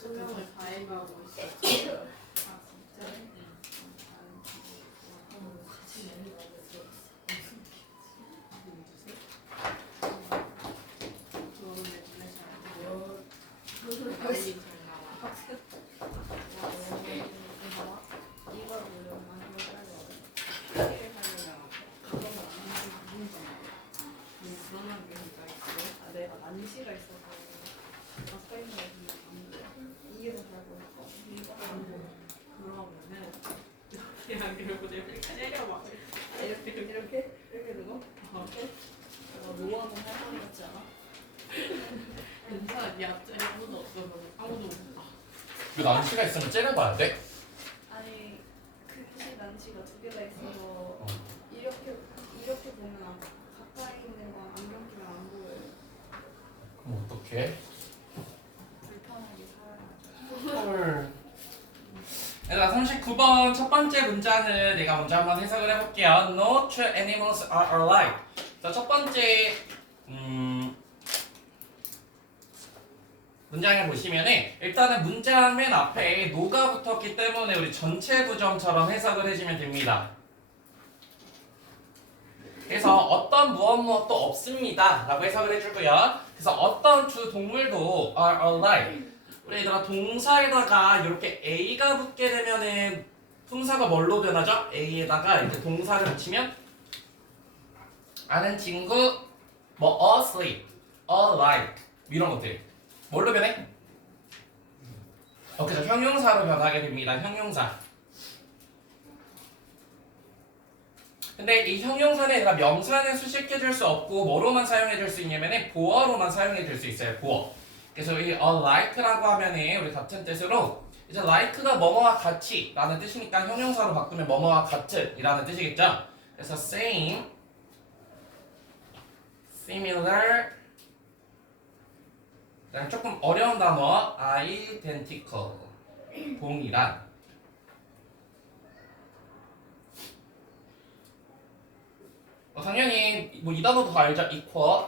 수능을 가해가고 있어. 내가 난시가 있어서 아스파이머를 이해서 잘고 있어. 그러면은 그냥 이러고 때려봐. 이렇게 누고 노아는 할머니 같지 않아? 괜찮아. 네 앞자리 아무도 없어서 아무도 없다. 그 난치가 있으면 째려봐야 돼? 아니 극시 난치가 두 개가 있어서 이렇게 보면 가까이 있는 건 안경 끼면 안 보여요. 그럼 어떡해? 불편하게 살아야죠. 헐. 얘들아 39번 첫 번째 문장을 내가 먼저 한번 해석을 해볼게요. No true animals are alive. 자, 첫 번째 문장을 보시면은 일단은 문장 맨 앞에 no가 붙었기 때문에 우리 전체 부정처럼 해석을 해주면 됩니다. 그래서 어떤 무엇도 없습니다 라고 해석을 해주고요. 그래서 어떤 주 동물도 are alive. 우리 얘들아 동사에다가 이렇게 a가 붙게 되면은 품사가 뭘로 변하죠? a에다가 이제 동사를 붙이면 아는 친구 뭐 asleep, alive 이런 것들 뭘로 변해? 그죠? 형용사로 변하게 됩니다. 형용사. 근데 이 형용사는 얘들아 명사는 수식해줄 수 없고 뭐로만 사용해줄 수 있냐면은 보어로만 사용해줄 수 있어요. 보어. 그래서 이 like라고 하면은 우리 같은 뜻으로 이제 like가 뭐뭐와 같이 라는 뜻이니까 형용사로 바꾸면 뭐뭐와 같은 이라는 뜻이겠죠. 그래서 same, similar, 그다음에 조금 어려운 단어 identical, 동일한. 당연히 뭐 이 단어도 다 알죠. equal.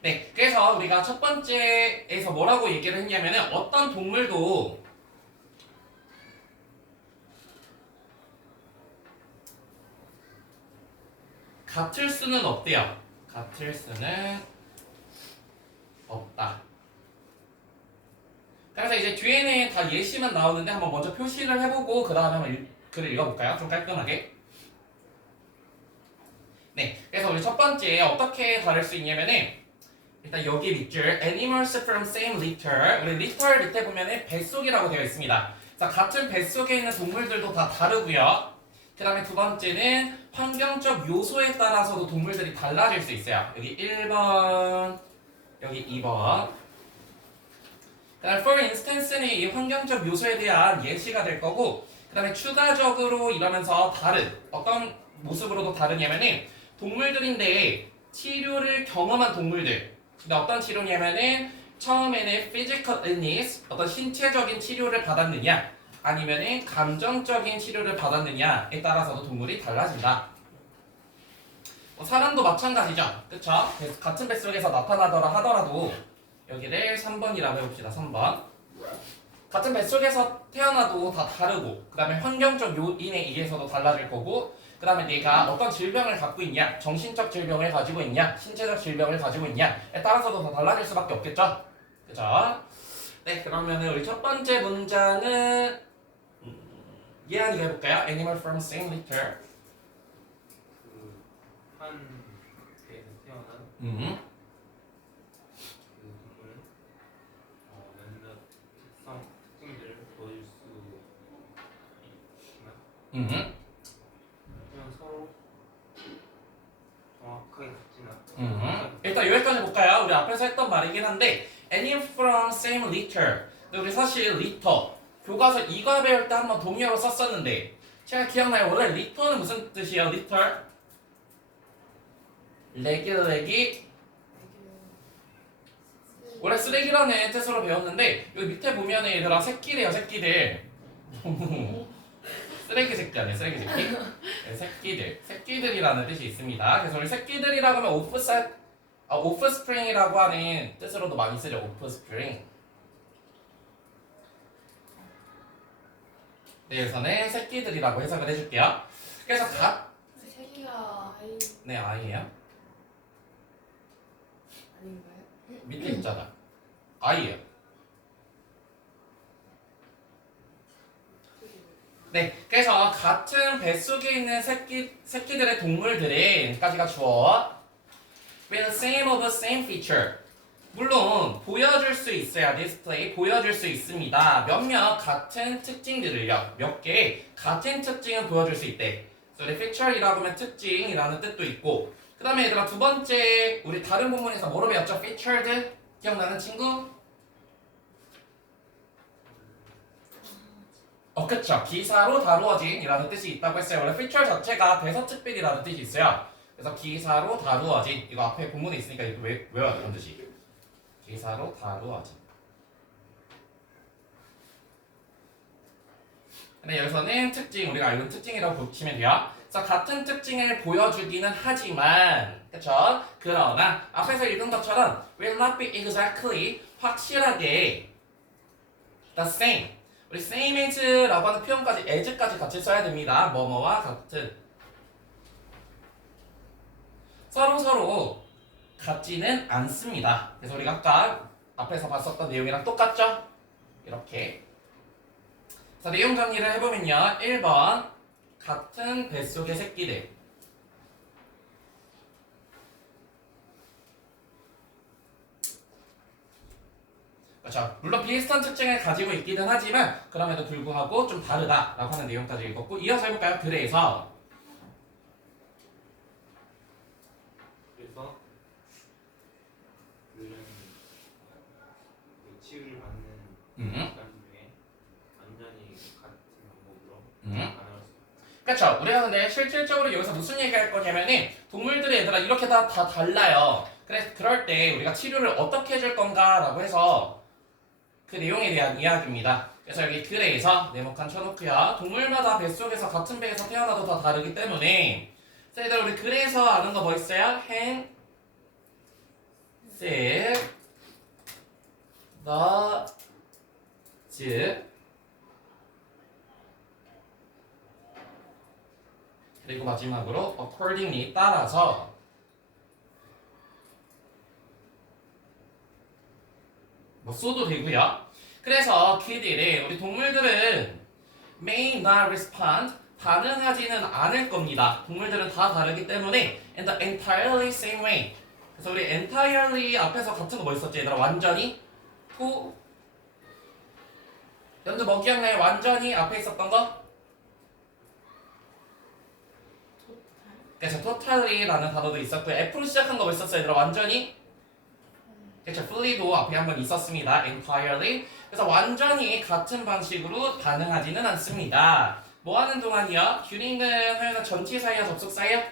네, 그래서 우리가 첫 번째에서 뭐라고 얘기를 했냐면은 어떤 동물도 같을 수는 없대요. 같을 수는 없다. 그래서 이제 뒤에는 다 예시만 나오는데 한번 먼저 표시를 해보고 그 다음에 한번 글을 읽어볼까요? 좀 깔끔하게. 네, 그래서 우리 첫 번째 어떻게 다룰 수 있냐면은 일단 여기 밑줄 animals from same litter. 우리 litter 밑에 보면은 뱃속이라고 되어 있습니다. 자, 같은 뱃속에 있는 동물들도 다 다르고요. 그 다음에 두 번째는 환경적 요소에 따라서도 동물들이 달라질 수 있어요. 여기 1번, 여기 2번. 그 다음에 for instance는 이 환경적 요소에 대한 예시가 될 거고, 그 다음에 추가적으로 이러면서 다른 어떤 모습으로도 다르냐면은 동물들인데 치료를 경험한 동물들. 근데 어떤 치료냐면은 처음에는 physical illness, 어떤 신체적인 치료를 받았느냐 아니면은 감정적인 치료를 받았느냐에 따라서도 동물이 달라진다. 사람도 마찬가지죠. 그쵸? 그래서 같은 뱃속에서 나타나더라 하더라도 여기를 3번이라고 해봅시다. 3번. 같은 뱃속에서 태어나도 다 다르고 그 다음에 환경적 요인에 의해서도 달라질 거고 그 다음에 내가 어떤 질병을 갖고 있냐, 정신적 질병을 가지고 있냐, 신체적 질병을 가지고 있냐에 따라서도 더 달라질 수밖에 없겠죠? 그죠? 네, 그러면은 우리 첫 번째 문장은 예안이가 해볼까요? Animal from same litter. 한 배에서 태어난 음. 그 동물은 몇몇 특징들을 보여줄 수 있지만 그냥 서로 정확한 정확하게 같진 않아. 일단 여기까지 볼까요? 우리 앞에서 했던 말이긴 한데 any from same litter. 근데 우리 사실 litter 교과서 이과 배울 때 한번 동의어로 썼었는데 제가 기억나요? 원래 litter는 무슨 뜻이에요? litter? 레기 원래 쓰레기라는 뜻으로 배웠는데 여기 밑에 보면은 얘들아 새끼래요 새끼들 쓰레기 새끼 아니에요 쓰레기 새끼 네, 새끼들이라는 뜻이 있습니다. 그래서 우리 새끼들이라고 하면 오프스프링이라고 하는 뜻으로도 많이 쓰죠. 오프스프링. 네, 여기서는 새끼들이라고 해석을 해줄게요. 그래서 세기가 아이 네 아이예요. 아닌가요? 밑에 있잖아. 아이예요. 네, 그래서 같은 뱃속에 있는 새끼들의 동물들은 까지가 주어 with same of same feature. 물론 보여줄 수 있어야 display 보여줄 수 있습니다. 몇몇 같은 특징들을요. 몇 개의 같은 특징을 보여줄 수 있대. 그래서 feature이라고 하면 특징이라는 뜻도 있고 그 다음에 얘들아 두 번째 우리 다른 본문에서 뭐로 배웠죠? featured 기억나는 친구? 그쵸. 기사로 다루어진이라는 뜻이 있다고 했어요. 원래 feature 자체가 대서특필이라는 뜻이 있어요. 그래서 기사로 다루어진 이거 앞에 본문에 있으니까 이거 외워야 돼 반드시. 기사로 다루어진. 근데 여기서는 특징 우리가 알고 있는 특징이라고 보시면 돼요. 그래서 같은 특징을 보여주기는 하지만 그쵸? 그러나 앞에서 읽은 것처럼 will not be exactly 확실하게 the same 우리 same as라고 하는 표현까지 as까지 같이 써야 됩니다. 뭐뭐와 같은 서로 같지는 않습니다. 그래서 우리가 아까 앞에서 봤었던 내용이랑 똑같죠? 이렇게 자 내용 정리를 해보면요 1번 같은 뱃속의 새끼들 그렇죠. 물론 비슷한 특징을 가지고 있기는 하지만 그럼에도 불구하고 좀 다르다라고 하는 내용까지 읽었고 이어서 해볼까요? 그래서 그런 그 치유를 받는 음. 기간 중에 완전히 같은 방법으로 반응할 수 그렇죠. 우리가 근데 실질적으로 여기서 무슨 얘기할 거냐면은 동물들의 얘들아 이렇게 다 달라요. 그럴 때 우리가 치료를 어떻게 해줄 건가라고 해서 그 내용에 대한 이야기입니다. 그래서 여기 그래서 네모칸 쳐놓고요. 동물마다 뱃속에서 같은 배에서 태어나도 다 다르기 때문에 얘들아 우리 그래서 아는 거 뭐 있어요? hence the 그리고 마지막으로 accordingly 따라서 뭐 써도 되고요. 그래서 그들의 우리 동물들은 may not respond 반응하지는 않을 겁니다. 동물들은 다 다르기 때문에 in the entirely same way. 그래서 우리 entirely 앞에서 같은 거 뭐 있었지 얘들아? 완전히 to 여러분들 뭐 기억나요? 완전히 앞에 있었던 거? 그래서 totally라는 단어도 있었고요. F로 시작한 거 뭐 있었어요 얘들아? 완전히 그렇죠. fully도 앞에 한번 있었습니다. entirely. 그래서 완전히 같은 방식으로 반응하지는 않습니다. 뭐 하는 동안이요? during은 하여간 전치사예요? 접속사예요?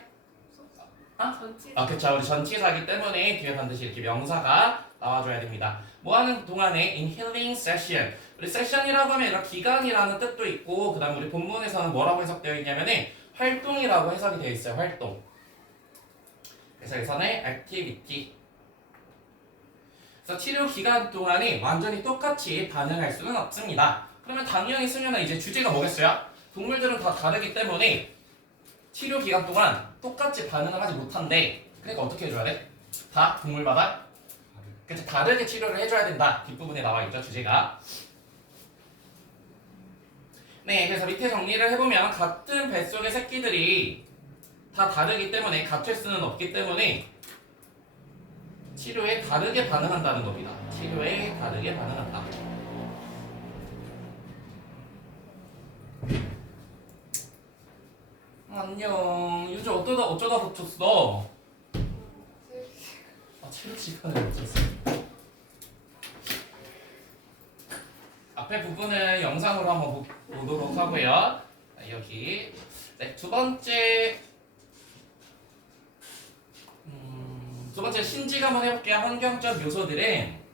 전치 그쵸. 우리 전치사기 때문에 뒤에 반드시 이렇게 명사가 나와줘야 됩니다. 뭐 하는 동안에 in healing session. 우리 세션이라고 하면 이런 기간이라는 뜻도 있고 그 다음 우리 본문에서는 뭐라고 해석되어 있냐면은 활동이라고 해석이 되어 있어요. 활동. 그래서 여기서는 activity. 그래서 치료 기간 동안에 완전히 똑같이 반응할 수는 없습니다. 그러면 당연히 승현아 이제 주제가 뭐겠어요? 동물들은 다 다르기 때문에 치료 기간 동안 똑같이 반응을 하지 못한대. 그러니까 어떻게 해줘야 돼? 다 동물마다 그치 다르게 치료를 해줘야 된다. 뒷부분에 나와 있죠 주제가. 네, 그래서 밑에 정리를 해보면 같은 뱃속의 새끼들이 다 다르기 때문에 같을 수는 없기 때문에 치료에 다르게 반응한다는 겁니다. 치료에 다르게 반응한다. 안녕. 유주 어쩌다 붙였어? 체력 시간을 놓쳤습니다. 앞에 부분은 영상으로 한번 보도록 하고요. 자, 여기 네, 두 번째 신직 한번 해볼게요. 환경적 요소들은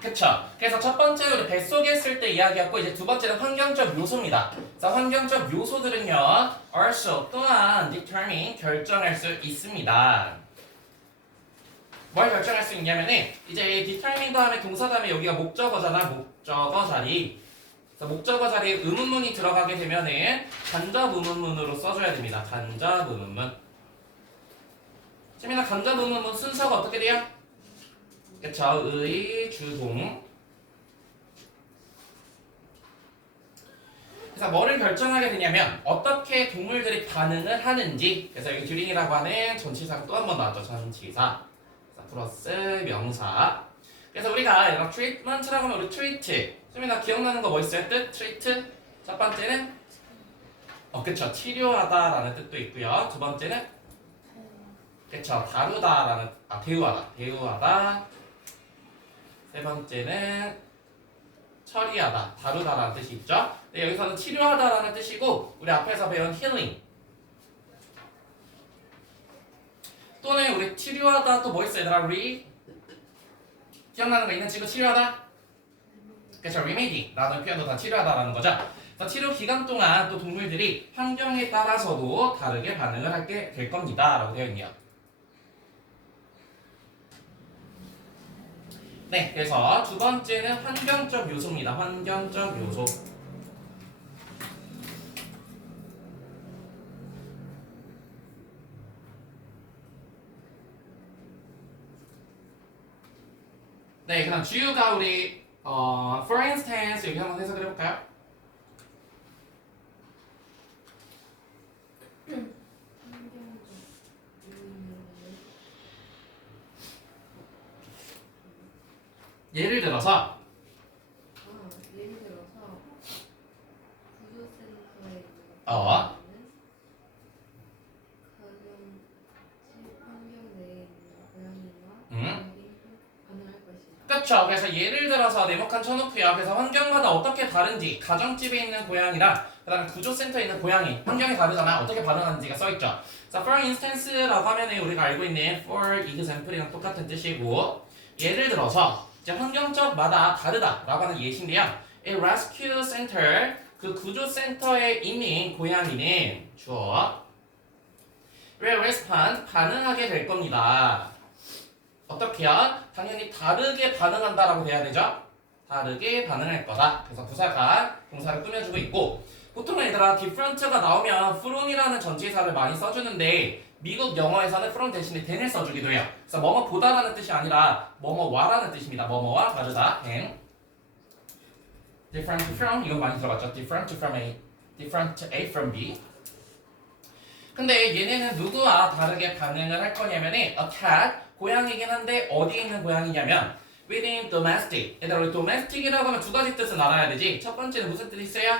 그쵸. 그래서 첫 번째로 우리 뱃속에 있을 때 이야기했고 이제 두 번째는 환경적 요소입니다. 자, 환경적 요소들은요, also 또한 determine 결정할 수 있습니다. 뭘 결정할 수 있냐면은 이제 determine 다음에 동사 다음에 여기가 목적어잖아. 목적어 자리. 그래서 목적어 자리에 의문문이 들어가게 되면은 간접 의문문으로 써줘야 됩니다. 간접 의문문. 재민아, 간접 의문문 순서가 어떻게 돼요? 그쵸, 의, 주동. 그래서 뭐를 결정하게 되냐면 어떻게 동물들이 반응을 하는지. 그래서 여기 듀링이라고 하는 전치사가 또 한 번 나왔죠. 전치사 플러스 명사. 그래서 우리가 이런 트리트먼트라고 하면 우리 트리트. 수민아 기억나는 거 뭐 있어요? 뜻? 트리트. 첫 번째는 그쵸, 치료하다라는 뜻도 있고요. 두 번째는 그쵸, 다루다라는 대우하다. 세 번째는 처리하다, 다루다라는 뜻이 있죠. 네, 여기서는 치료하다라는 뜻이고 우리 앞에서 배운 healing 또는 우리 치료하다 또 뭐 있어요 얘들아? 기억나는 거 있는 친구 치료하다? 그쵸, remedy라는 표현도 다 치료하다라는 거죠. 그래서 치료 기간 동안 또 동물들이 환경에 따라서도 다르게 반응을 하게 될 겁니다 라고 되어 있네요. 네, 그래서 두 번째는 환경적 요소입니다. 환경적 요소. 네, 그다음 주유가 우리 for instance 여기 한번 해석을 해볼까요? 예를 들어서 예를 들어서 구조센터에 있는 어. 가정 환경 내에 있는 고양이나 음. 반응할 것이다. 그렇죠. 그래서 예를 들어서 네모칸 쳐놓고요. 그래서 환경마다 어떻게 다른지 가정집에 있는 고양이랑 그다음에 구조센터에 있는 고양이 환경이 다르잖아. 어떻게 반응하는지가 써있죠. 자, for instance라고 하면은 우리가 알고 있는 for example이랑 똑같은 뜻이고 예를 들어서 이제 환경적마다 다르다라고 하는 예시인데요. A rescue center 그 구조센터에 있는 고양이는 주어 will respond 반응하게 될 겁니다. 어떻게요? 당연히 다르게 반응한다라고 돼야 되죠? 다르게 반응할 거다. 그래서 부사가 동사를 꾸며주고 있고 보통은 얘들아 different가 나오면 from이라는 전치사를 많이 써주는데 미국 영어에서는 from 대신에 than을 써주기도 해요. 그래서 뭐뭐보다라는 뜻이 아니라 뭐뭐와라는 뜻입니다. 뭐뭐와 다르다. than. different from 이거 많이 들어봤죠? different from A, different A from B. 근데 얘네는 누구와 다르게 반응을 할 거냐면은 a cat 고양이긴 한데 어디에 있는 고양이냐면 within domestic. 얘들아 우리 domestic이라고 하면 두 가지 뜻은 알아야 되지. 첫 번째는 무슨 뜻이 있어요?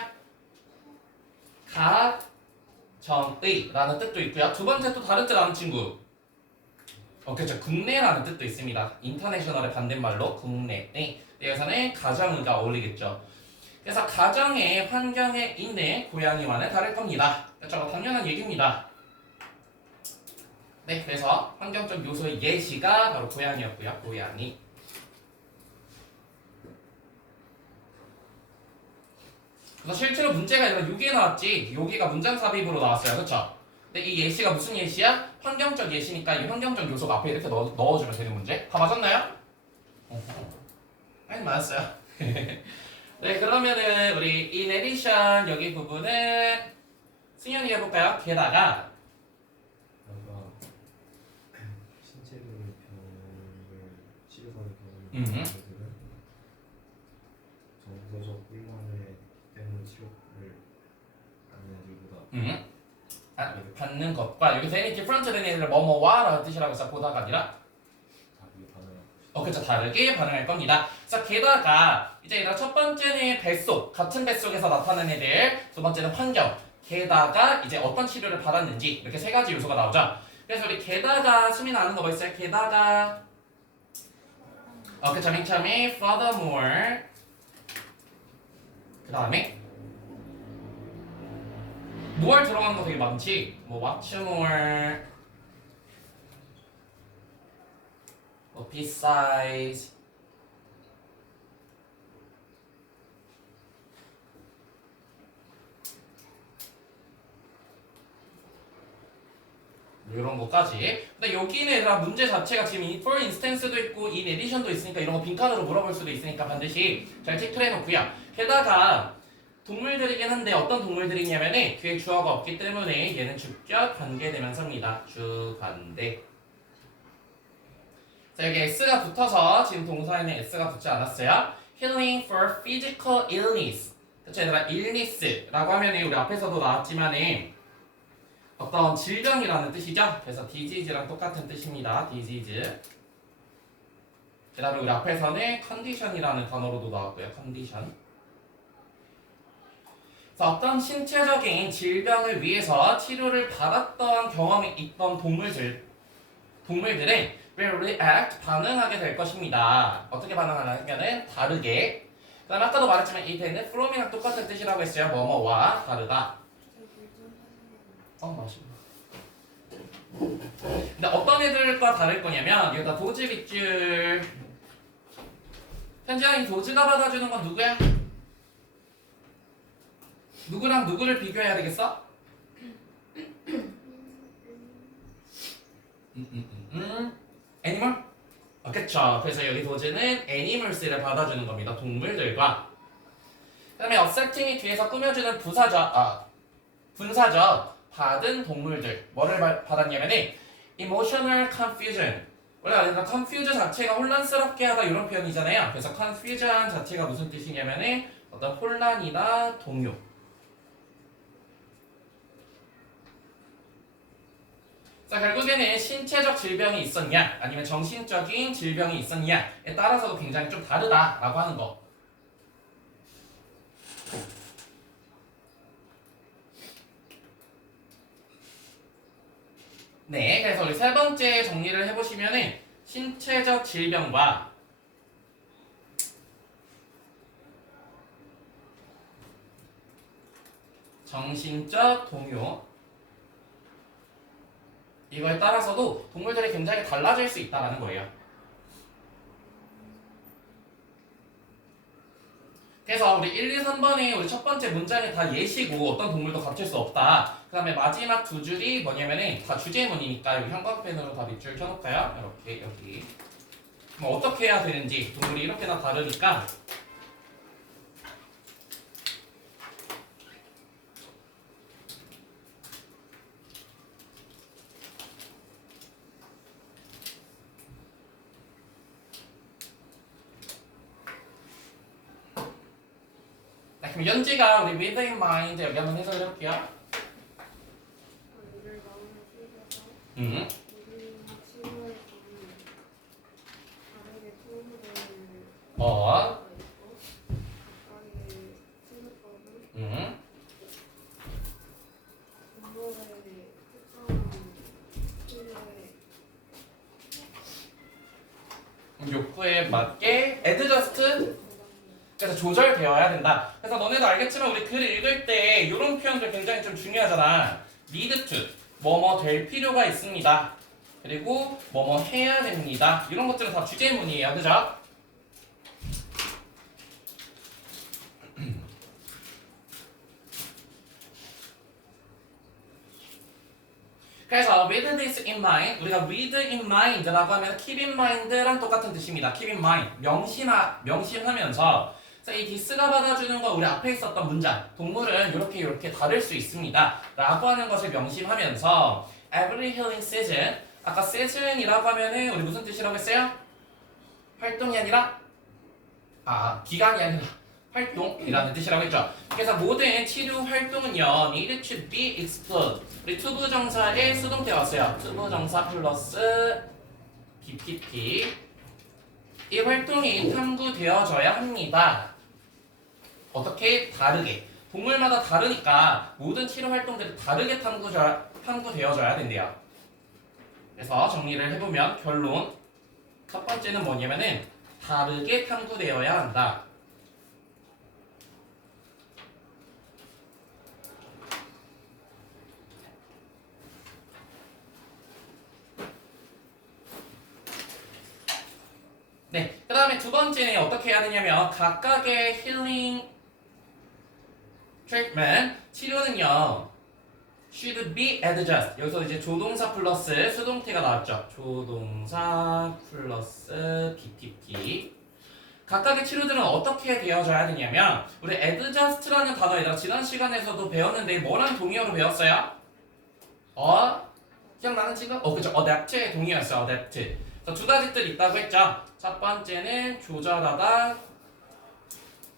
가정의라는 뜻도 있고요. 두 번째 또 다른 뜻 아는 친구. 그렇죠. 국내라는 뜻도 있습니다. 인터내셔널의 반대말로 국내의. 여기서는 가정의가 어울리겠죠. 그래서 가정의 환경에 있는 고양이와는 다를 겁니다. 그렇죠. 당연한 얘기입니다. 네, 그래서 환경적 요소의 예시가 바로 고양이였고요. 고양이. 그래서 실제로 문제가 아니라 여기에 나왔지. 여기가 문장 삽입으로 나왔어요. 그렇죠? 근데 이 예시가 무슨 예시야? 환경적 예시니까 이 환경적 요소가 앞에 이렇게 넣어주면 되는 문제. 다 맞았나요? 아니 맞았어요. 네, 그러면은 우리 in addition 여기 부분은 승현이 해볼까요? 게다가 신체적인 병을 치료받을 경우는 정서적 혼란에 때문에 치료를 받는 일보다 받는 것과 여기서 any different 되는 얘를 뭐뭐와 라는 뜻이라고 해서 보다가 아니라 다르게 반응할 그렇죠. 다르게 반응할 겁니다. 자, 게다가 이제 얘들아 첫 번째는 뱃속, 같은 뱃속에서 나타나는 애들, 두 번째는 환경, 게다가 이제 어떤 치료를 받았는지 이렇게 세 가지 요소가 나오죠. 그래서 우리 게다가 수민 아는 거 뭐 있어요? 게다가 그쵸. 맨 처음에 furthermore 그 다음에 more 들어가는 거 되게 많지. 뭐 much more 뭐 besides 이런 거까지. 근데 여기는 얘들아 문제 자체가 지금 for instance도 있고 in addition도 있으니까 이런 거 빈칸으로 물어볼 수도 있으니까 반드시 잘 체크를 해놓고요. 게다가 동물들이긴 한데 어떤 동물들이냐면은 뒤에 주어가 없기 때문에 얘는 주격 관계대명사입니다. 주관대. 자, 여기 s가 붙어서 지금 동사에는 s가 붙지 않았어요. Healing for physical illness. 그쵸 얘들아 illness라고 하면은 우리 앞에서도 나왔지만은 어떤 질병이라는 뜻이죠. 그래서 disease랑 똑같은 뜻입니다. disease. 그 다음에 우리 앞에서는 condition이라는 단어로도 나왔고요. condition. 그래서 어떤 신체적인 질병을 위해서 치료를 받았던 경험이 있던 동물들은 will react, 반응하게 될 것입니다. 어떻게 반응하냐면은 다르게. 그 다음에 아까도 말했지만 이 대는 from이랑 똑같은 뜻이라고 했어요. 뭐뭐와 다르다. 맛있네. 근데 어떤 애들과 다를 거냐면 여기다 도즈 밑줄. 현지야 이 도즈가 받아주는 건 누구야? 누구랑 누구를 비교해야 되겠어? 애니멀? 그쵸. 그래서 여기 도즈는 애니멀스를 받아주는 겁니다. 동물들과. 그 다음에 accepting이 뒤에서 꾸며주는 분사적 받은 동물들. 뭐를 받았냐면은 emotional confusion. 원래 confusion 자체가 혼란스럽게 하다 이런 표현이잖아요. 그래서 confusion 자체가 무슨 뜻이냐면은 어떤 혼란이나 동요. 자, 결국에는 신체적 질병이 있었냐 아니면 정신적인 질병이 있었냐에 따라서도 굉장히 좀 다르다라고 하는 거. 네, 그래서 우리 세 번째 정리를 해보시면은 신체적 질병과 정신적 동요 이거에 따라서도 동물들이 굉장히 달라질 수 있다는 거예요. 그래서 우리 1, 2, 3번이 우리 첫 번째 문장이 다 예시고 어떤 동물도 갖출 수 없다. 그 다음에 마지막 두 줄이 뭐냐면은 다 주제문이니까 여기 형광펜으로 다 밑줄 켜놓을까요? 이렇게 여기 뭐 어떻게 해야 되는지 동물이 이렇게나 다르니까 그럼 연지가 우리 with in mind 여기 한번 해석을 해볼게요. 우리를 마음을 쓰셔서 음. 우리 친구의 다르게 소문을 어. 있고 각각의 치료법은 음. 동물의 특성을 치료에 욕구에 맞게 adjust 그래서 조절되어야 된다. 그래서 너네도 알겠지만 우리 글 읽을 때 이런 표현들 굉장히 좀 중요하잖아. need to 뭐뭐 될 필요가 있습니다. 그리고 뭐뭐 해야 됩니다. 이런 것들은 다 주제문이에요. 그죠? 그래서 with this in mind 우리가 with in mind라고 하면 keep in mind랑 똑같은 뜻입니다. keep in mind 명심하면서 이 this가 받아주는 건 우리 앞에 있었던 문장 동물은 이렇게 다를 수 있습니다 라고 하는 것을 명심하면서 every healing season 아까 season이라고 하면은 우리 무슨 뜻이라고 했어요? 활동이 아니라 기간이 아니라 활동이라는 뜻이라고 했죠. 그래서 모든 치료 활동은요 need to be explored 우리 투부정사에 수동태 왔어요. 투부정사 플러스 BPP 이 활동이 탐구되어져야 합니다. 어떻게? 다르게. 동물마다 다르니까 모든 치료 활동들이 다르게 탐구되어져야 된대요. 그래서 정리를 해보면 결론 첫 번째는 뭐냐면은 다르게 탐구되어야 한다. 네, 그 다음에 두 번째는 어떻게 해야 되냐면 각각의 힐링 트리트먼트 치료는요 should be adjust. 여기서 이제 조동사 플러스 수동태가 나왔죠. 조동사 플러스 BPP. 각각의 치료들은 어떻게 되어져야 되냐면 우리 adjust라는 단어 얘들아 지난 시간에서도 배웠는데 뭐랑 동의어로 배웠어요? 기억나는 지금? 그쵸. adapt의 동의어였어요. adapt. 두 가지 뜻 있다고 했죠. 첫 번째는 조절하다,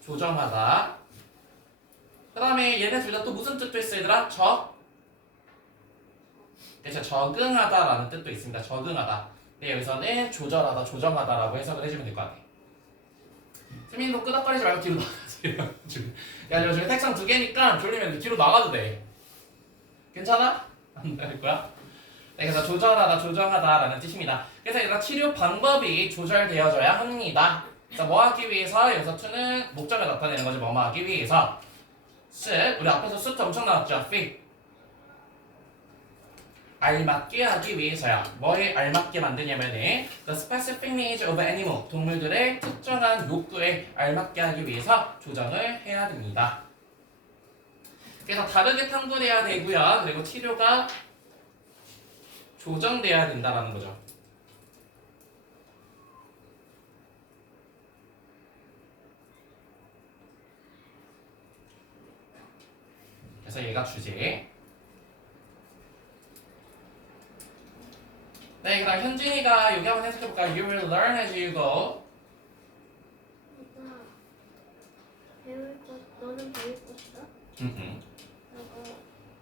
조정하다. 그 다음에 얘네 둘 다 또 무슨 뜻도 있어 얘들아? 그렇죠. 적응하다라는 뜻도 있습니다. 적응하다. 네, 여기서는 조절하다, 조정하다라고 해석을 해주면 될 것 같아요. 수민도 끄덕거리지 말고 뒤로 나가세요. 야, 요즘 책상 2개니까 졸리면 뒤로 나가도 돼. 괜찮아? 안 될 거야? 네, 그래서 조절하다, 조정하다라는 뜻입니다. 그래서 얘들아 치료 방법이 조절되어져야 합니다. 그래서 뭐 하기 위해서 여기서 to는 목적을 나타내는 거지. 뭐 하기 위해서 우리 앞에서 수트 엄청 나왔죠. fit 알맞게 하기 위해서야. 뭐에 알맞게 만드냐면은 the specific needs of animal 동물들의 특정한 욕구에 알맞게 하기 위해서 조정을 해야 됩니다. 그래서 다르게 탐구돼야 되고요. 그리고 치료가 조정돼야 된다라는 거죠. 그래서 얘가 주제. 네, 그럼 현진이가 여기 한번 해석해볼까? You will learn as you go. 배울 것, 너는 배울 것이다. 너가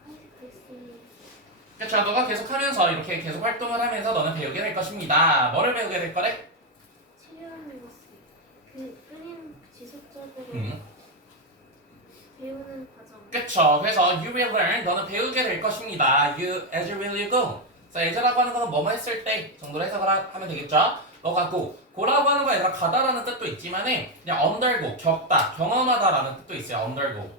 할수 있으니. 그렇죠. 너가 계속하면서 이렇게 계속 활동을 하면서 너는 배우게 될 것입니다. 뭐를 배우게 될 거래? 치료하는 것을 끊임 지속적으로 배우는 과정. 그렇죠. 그래서 you will learn 너는 배우게 될 것입니다. You as you will you go. 자, as라고 하는 거는 뭐뭐 했을 때 정도로 해석을 하면 되겠죠. 너가 go라고 하는 거 아니라 가다라는 뜻도 있지만은 그냥 undergo 겪다, 경험하다라는 뜻도 있어요. undergo.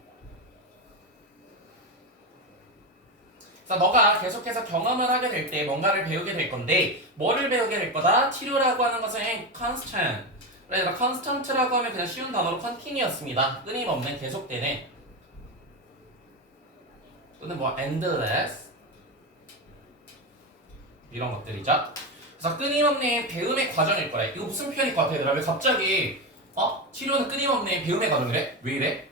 그래서 너가 계속해서 경험을 하게 될 때 뭔가를 배우게 될 건데 뭐를 배우게 될 거다? 치료라고 하는 것은 constant. 그래서 constant라고 하면 그냥 쉬운 단어로 continuous습니다. 끊임없는 계속되는 또는 뭐 endless 이런 것들이죠. 그래서 끊임없는 배움의 과정일 거래. 이거 무슨 표현일 것 같아 얘들아? 왜 갑자기 치료는 끊임없는 배움의 과정이래? 왜 이래?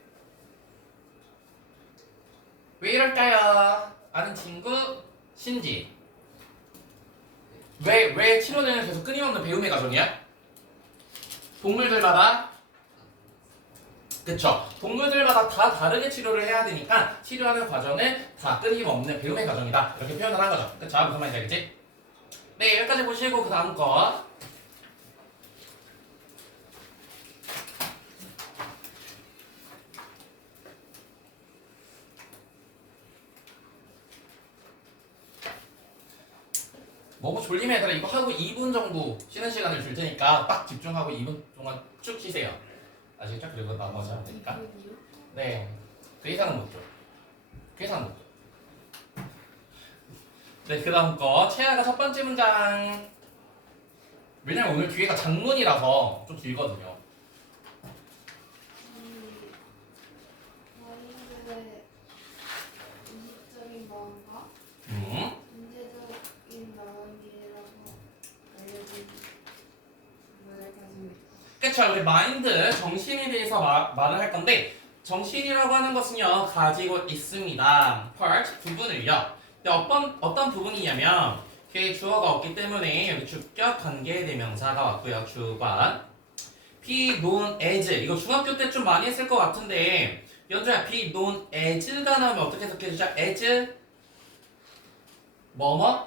왜 이럴까요? 아는 친구 신지. 왜 치료는 계속 끊임없는 배움의 과정이야? 동물들마다 그쵸. 동물들마다 다 다르게 치료를 해야 되니까 치료하는 과정은 다 끊임없는 배움의 과정이다. 이렇게 표현을 한 거죠. 그쵸? 무슨 말인지 알겠지? 네, 여기까지 보시고 그 다음 거. 너무 졸리면 얘들아 이거 하고 2분 정도 쉬는 시간을 줄 테니까 딱 집중하고 2분 동안 쭉 쉬세요. 아시겠죠? 그리고 나머지 하면 되니까. 네, 그 이상은 못 줘. 그 이상은 못 줘. 네, 그 다음 거. 채아가 첫 번째 문장. 왜냐면 오늘 뒤에가 장문이라서 좀 길거든요. 마인드의 이식적인 마음과 음. 문제적인 마음이라고 알려진 문을 가집니다. 그쵸. 우리 마인드, 정신에 대해서 말을 할 건데 정신이라고 하는 것은요 가지고 있습니다. part 부분을요. 근데 어떤 부분이냐면 뒤에 주어가 없기 때문에 여기 주격 관계대명사가 왔고요. 주관 be known as 이거 중학교 때 좀 많이 했을 것 같은데 연주야 be known as가 나오면 어떻게 해석해주죠? as 뭐뭐로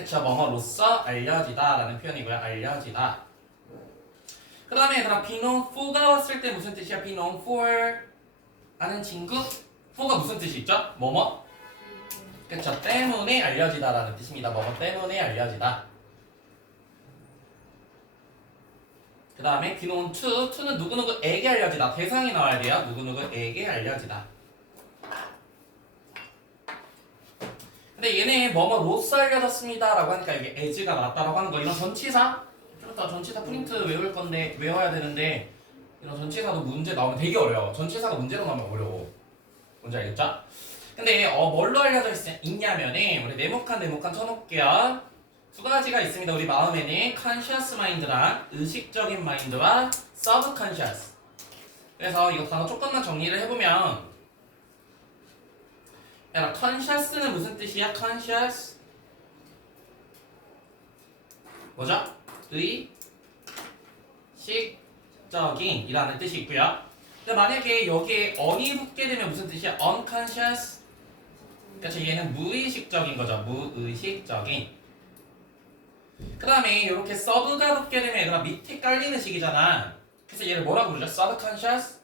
그쵸? 뭐뭐로써 알려지다라는 표현이고요. 알려지다. 그 다음에 얘들아 be known for가 왔을 때 무슨 뜻이야? be known for 아는 친구? for가 무슨 뜻이 있죠? 뭐뭐? 그쵸? 때문에 알려지다라는 뜻입니다. 뭐뭐 때문에 알려지다. 그 다음에 be known to, to는 누구누구에게 알려지다. 대상이 나와야 돼요. 누구누구에게 알려지다. 근데 얘네 뭐뭐로써 알려졌습니다 라고 하니까 여기 as가 나왔다라고 하는 거 이런 전치사 좀 이따 전치사 프린트 외울 건데 외워야 되는데 이런 전치사도 문제 나오면 되게 어려워. 전치사가 문제로 나오면 어려워. 뭔지 알겠죠? 근데 뭘로 알려져 있냐면은 우리 네모칸 쳐놓을게요. 두 가지가 있습니다. 우리 마음에는 conscious mind랑 의식적인 마인드와 subconscious. 그래서 이거 단어 조금만 정리를 해보면 야, conscious는 무슨 뜻이야? conscious 뭐죠? 의식적인 이라는 뜻이 있고요. 근데 만약에 여기에 on이 붙게 되면 무슨 뜻이야? unconscious. 그렇죠. 얘는 무의식적인 거죠. 무의식적인. 그 다음에 이렇게 sub가 붙게 되면 얘들아 밑에 깔리는 식이잖아. 그래서 얘를 뭐라고 부르죠? subconscious.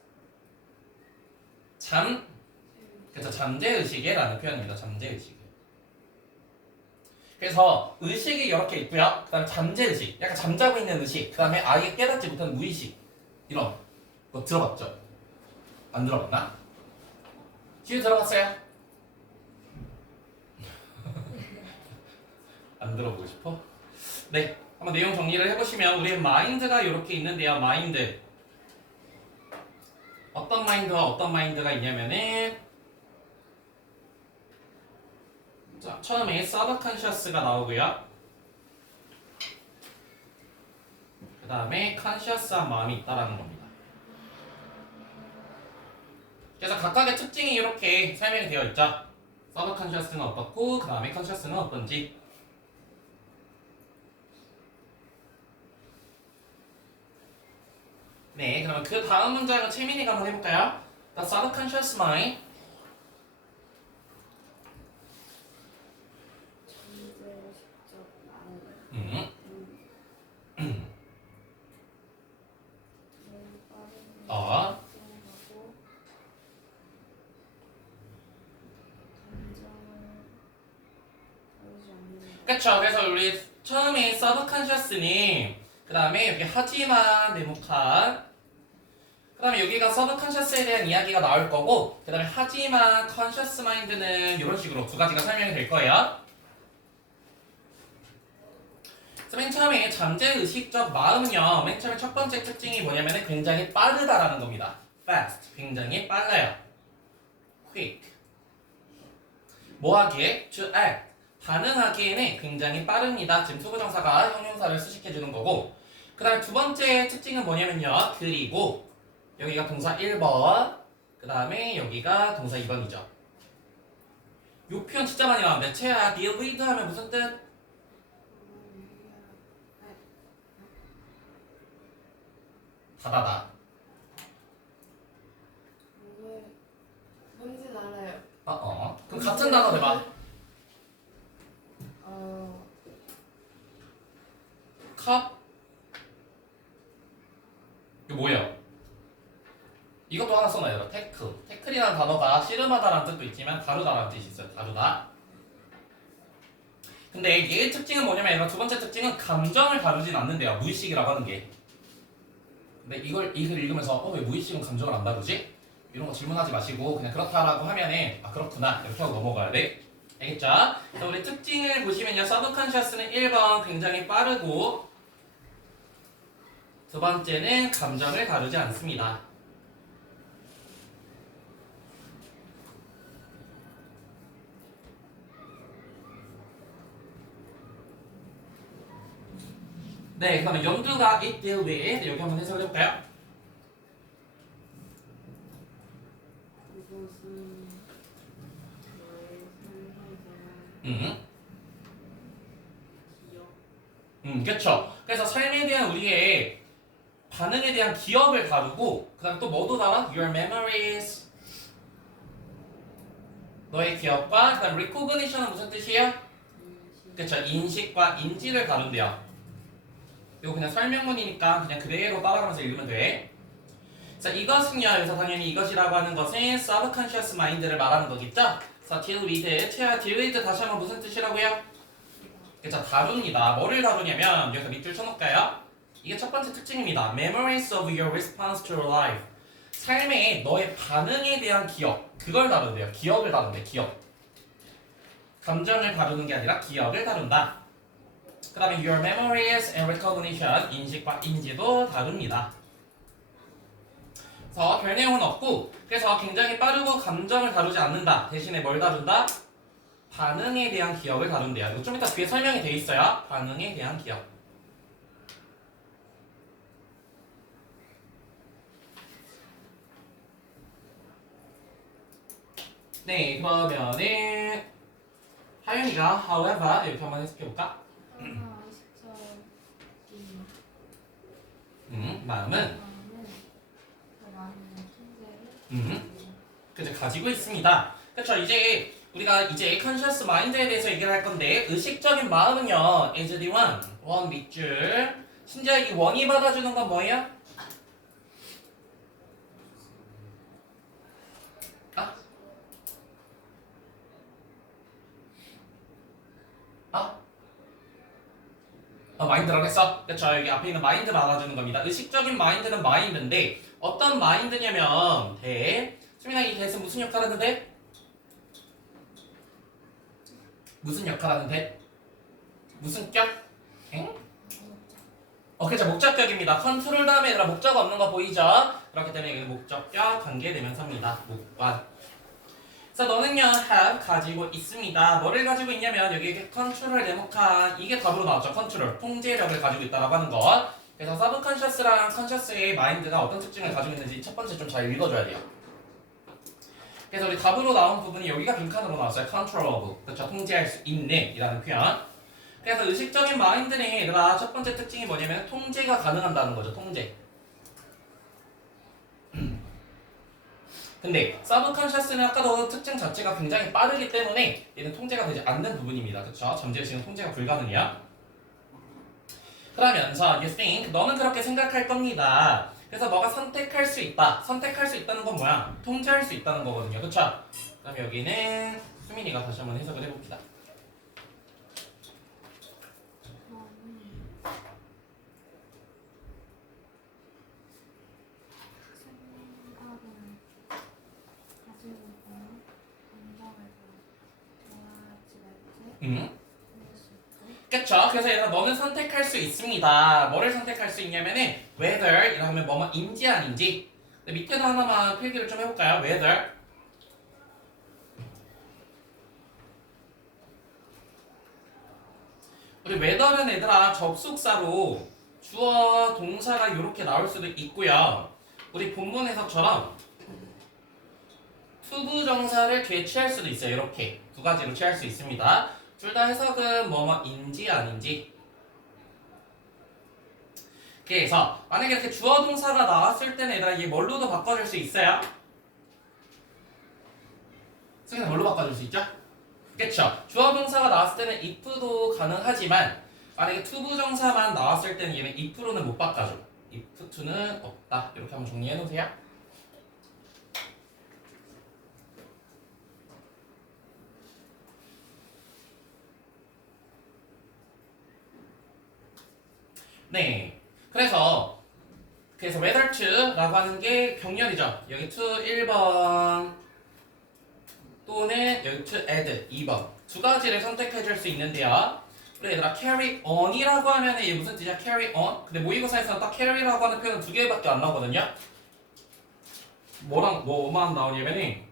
그래서 잠재의식에 라는 표현입니다. 잠재의식. 그래서 의식이 이렇게 있고요. 그 다음에 잠재의식, 약간 잠자고 있는 의식, 그 다음에 아예 깨닫지 못하는 무의식. 이런 거 들어봤죠? 안 들어봤나? 지우 들어봤어요? 안 들어보고 싶어? 네, 한번 내용 정리를 해보시면 우리의 마인드가 이렇게 있는데요. 마인드 어떤 마인드와 어떤 마인드가 있냐면은 자, 처음에 subconscious가 나오고요. 그 다음에 conscious한 마음이 있다라는 겁니다. 그래서 각각의 특징이 이렇게 설명이 되어 있죠. subconscious는 어떻고 그 다음에 conscious는 어떤지. 네, 그러면 그 다음 문장은 채민이가 한번 해볼까요? The subconscious mind 그쵸. 그래서 우리 처음에 subconscious는 그 다음에 여기 하지만 네모칸 그 다음에 여기가 subconscious에 대한 이야기가 나올 거고 그 다음에 하지만 conscious mind는 이런 식으로 두 가지가 설명이 될 거예요. 그래서 맨 처음에 잠재의식적 마음은요. 맨 처음에 첫 번째 특징이 뭐냐면 굉장히 빠르다라는 겁니다. fast, 굉장히 빨라요. quick. 뭐하기에? to act. 반응하기에는 굉장히 빠릅니다. 지금 투부정사가 형용사를 수식해주는 거고 그 다음에 두 번째 특징은 뭐냐면요. 그리고 여기가 동사 1번 그 다음에 여기가 동사 2번이죠. 요 표현 진짜 많이 나오는데 채야 deal with 하면 무슨 뜻? 다다다. 뭔지 알아요. 그럼 같은 단어 대봐. 컵. 이거 뭐예요? 이것도 하나 써놔요. 태클. 태클이라는 단어가 씨름하다라는 뜻도 있지만 다루다라는 뜻이 있어요. 다루다. 근데 얘의 특징은 뭐냐면 얘가 두 번째 특징은 감정을 다루진 않는데요. 무의식이라고 하는 게. 근데 이걸 읽으면서 왜 무의식은 감정을 안 다루지? 이런 거 질문하지 마시고 그냥 그렇다라고 하면은 그렇구나 이렇게 하고 넘어가야 돼. 알겠죠? 그래서 우리 특징을 보시면요. subconscious는 1번 굉장히 빠르고 두 번째는 감정을 다루지 않습니다. 네, 그다음에 연두가 it deal with 여기 한번 해석을 해볼까요? 이것은 너의 삶에 대한 기억. 그렇죠. 그래서 삶에 대한 우리의 반응에 대한 기억을 다루고 그다음 또 뭐도 다뤄? Your memories. 너의 기억과 그다음 recognition은 무슨 뜻이에요? 인식. 그쵸? 인식과 인지를 다룬대요. 이거 그냥 설명문이니까 그냥 그대로 따라가면서 읽으면 돼. 자, 이것은요, 여기서 당연히 이것이라고 하는 것은 subconscious mind를 말하는 거겠죠? 그래서 deal with 다시 한번 무슨 뜻이라고요? 그쵸, 다룹니다. 뭐를 다루냐면 여기서 밑줄 쳐놓을까요? 이게 첫 번째 특징입니다. Memories of your response to life. 삶의 너의 반응에 대한 기억, 그걸 다룬대요. 기억을 다룬대, 기억. 감정을 다루는 게 아니라 기억을 다룬다. 그 다음에 your memories and recognition, 인식과 인지도 다룹니다. 그래서 별 내용은 없고, 그래서 굉장히 빠르고 감정을 다루지 않는다. 대신에 뭘 다룬다? 반응에 대한 기억을 다룬대요. 이거 좀 이따 뒤에 설명이 돼 있어요. 반응에 대한 기억. 네, 그러면은 하윤이가 however 이렇게 한번 해석해볼까? 마음은 그죠, 가지고 있습니다. 그쵸, 이제 우리가 이제 conscious mind에 대해서 얘기를 할 건데, 의식적인 마음은요, is the one 밑줄. 심지어 이 one이 받아주는 건 뭐예요? 마인드라고 했어? 그쵸, 여기 앞에 있는 마인드 받아주는 겁니다. 의식적인 마인드는 마인드인데, 어떤 마인드냐면 수민아, 이 대에서 무슨 역할 하는데? 무슨 역할 하는데? 무슨 격? 엥? 그쵸, 목적격입니다. 컨트롤 다음에 얘들아 목적 없는 거 보이죠? 그렇기 때문에 여기는 목적격 관계대명사입니다. 목관. 그래서 너는요, have 가지고 있습니다. 뭐를 가지고 있냐면 여기 컨트롤 네모칸, 이게 답으로 나왔죠. 컨트롤, 통제력을 가지고 있다라고 하는 것. 그래서 서브컨셔스랑 컨셔스의 마인드가 어떤 특징을 가지고 있는지 첫 번째 좀 잘 읽어줘야 돼요. 그래서 우리 답으로 나온 부분이 여기가 빈칸으로 나왔어요. controllable, 그렇죠? 통제할 수 있는 이라는 표현. 그래서 의식적인 마인드는 얘들아 첫 번째 특징이 뭐냐면 통제가 가능한다는 거죠. 통제. 근데 서브컨셔스는 아까도 특징 자체가 굉장히 빠르기 때문에 얘는 통제가 되지 않는 부분입니다. 그렇죠? 잠재의식은 통제가 불가능해요. 그러면서 you think, 너는 그렇게 생각할 겁니다. 그래서 너가 선택할 수 있다. 선택할 수 있다는 건 뭐야? 통제할 수 있다는 거거든요. 그렇죠? 그럼 여기는 수민이가 다시 한번 해석을 해봅시다. 그쵸? 그래서 얘들아 너는 선택할 수 있습니다. 뭐를 선택할 수 있냐면은 whether 이라 하면 뭐뭐인지 아닌지. 근데 밑에도 하나만 필기를 좀 해볼까요? whether. 우리 whether는 얘들아 접속사로 주어 동사가 이렇게 나올 수도 있고요. 우리 본문 해석처럼 투부정사를 뒤에 취할 수도 있어요. 이렇게 두 가지로 취할 수 있습니다. 둘 다 해석은 뭐뭐인지 아닌지. 그래서 만약에 이렇게 주어 동사가 나왔을 때는 얘들아 이게 뭘로도 바꿔줄 수 있어요? 승현아 뭘로 바꿔줄 수 있죠? 그쵸? 주어 동사가 나왔을 때는 if도 가능하지만 만약에 투부정사만 나왔을 때는 얘는 if로는 못 바꿔줘. if to는 없다. 이렇게 한번 정리해 놓으세요. 네, 그래서 whether to라고 하는 게 병렬이죠. 여기 to 1번 또는 여기 to add 2번 두 가지를 선택해 줄 수 있는데요. 우리 얘들아 carry on이라고 하면 이게 무슨 뜻이야? carry on? 근데 모의고사에서는 딱 carry라고 하는 표현은 두 개밖에 안 나오거든요. 뭐만 나오냐면은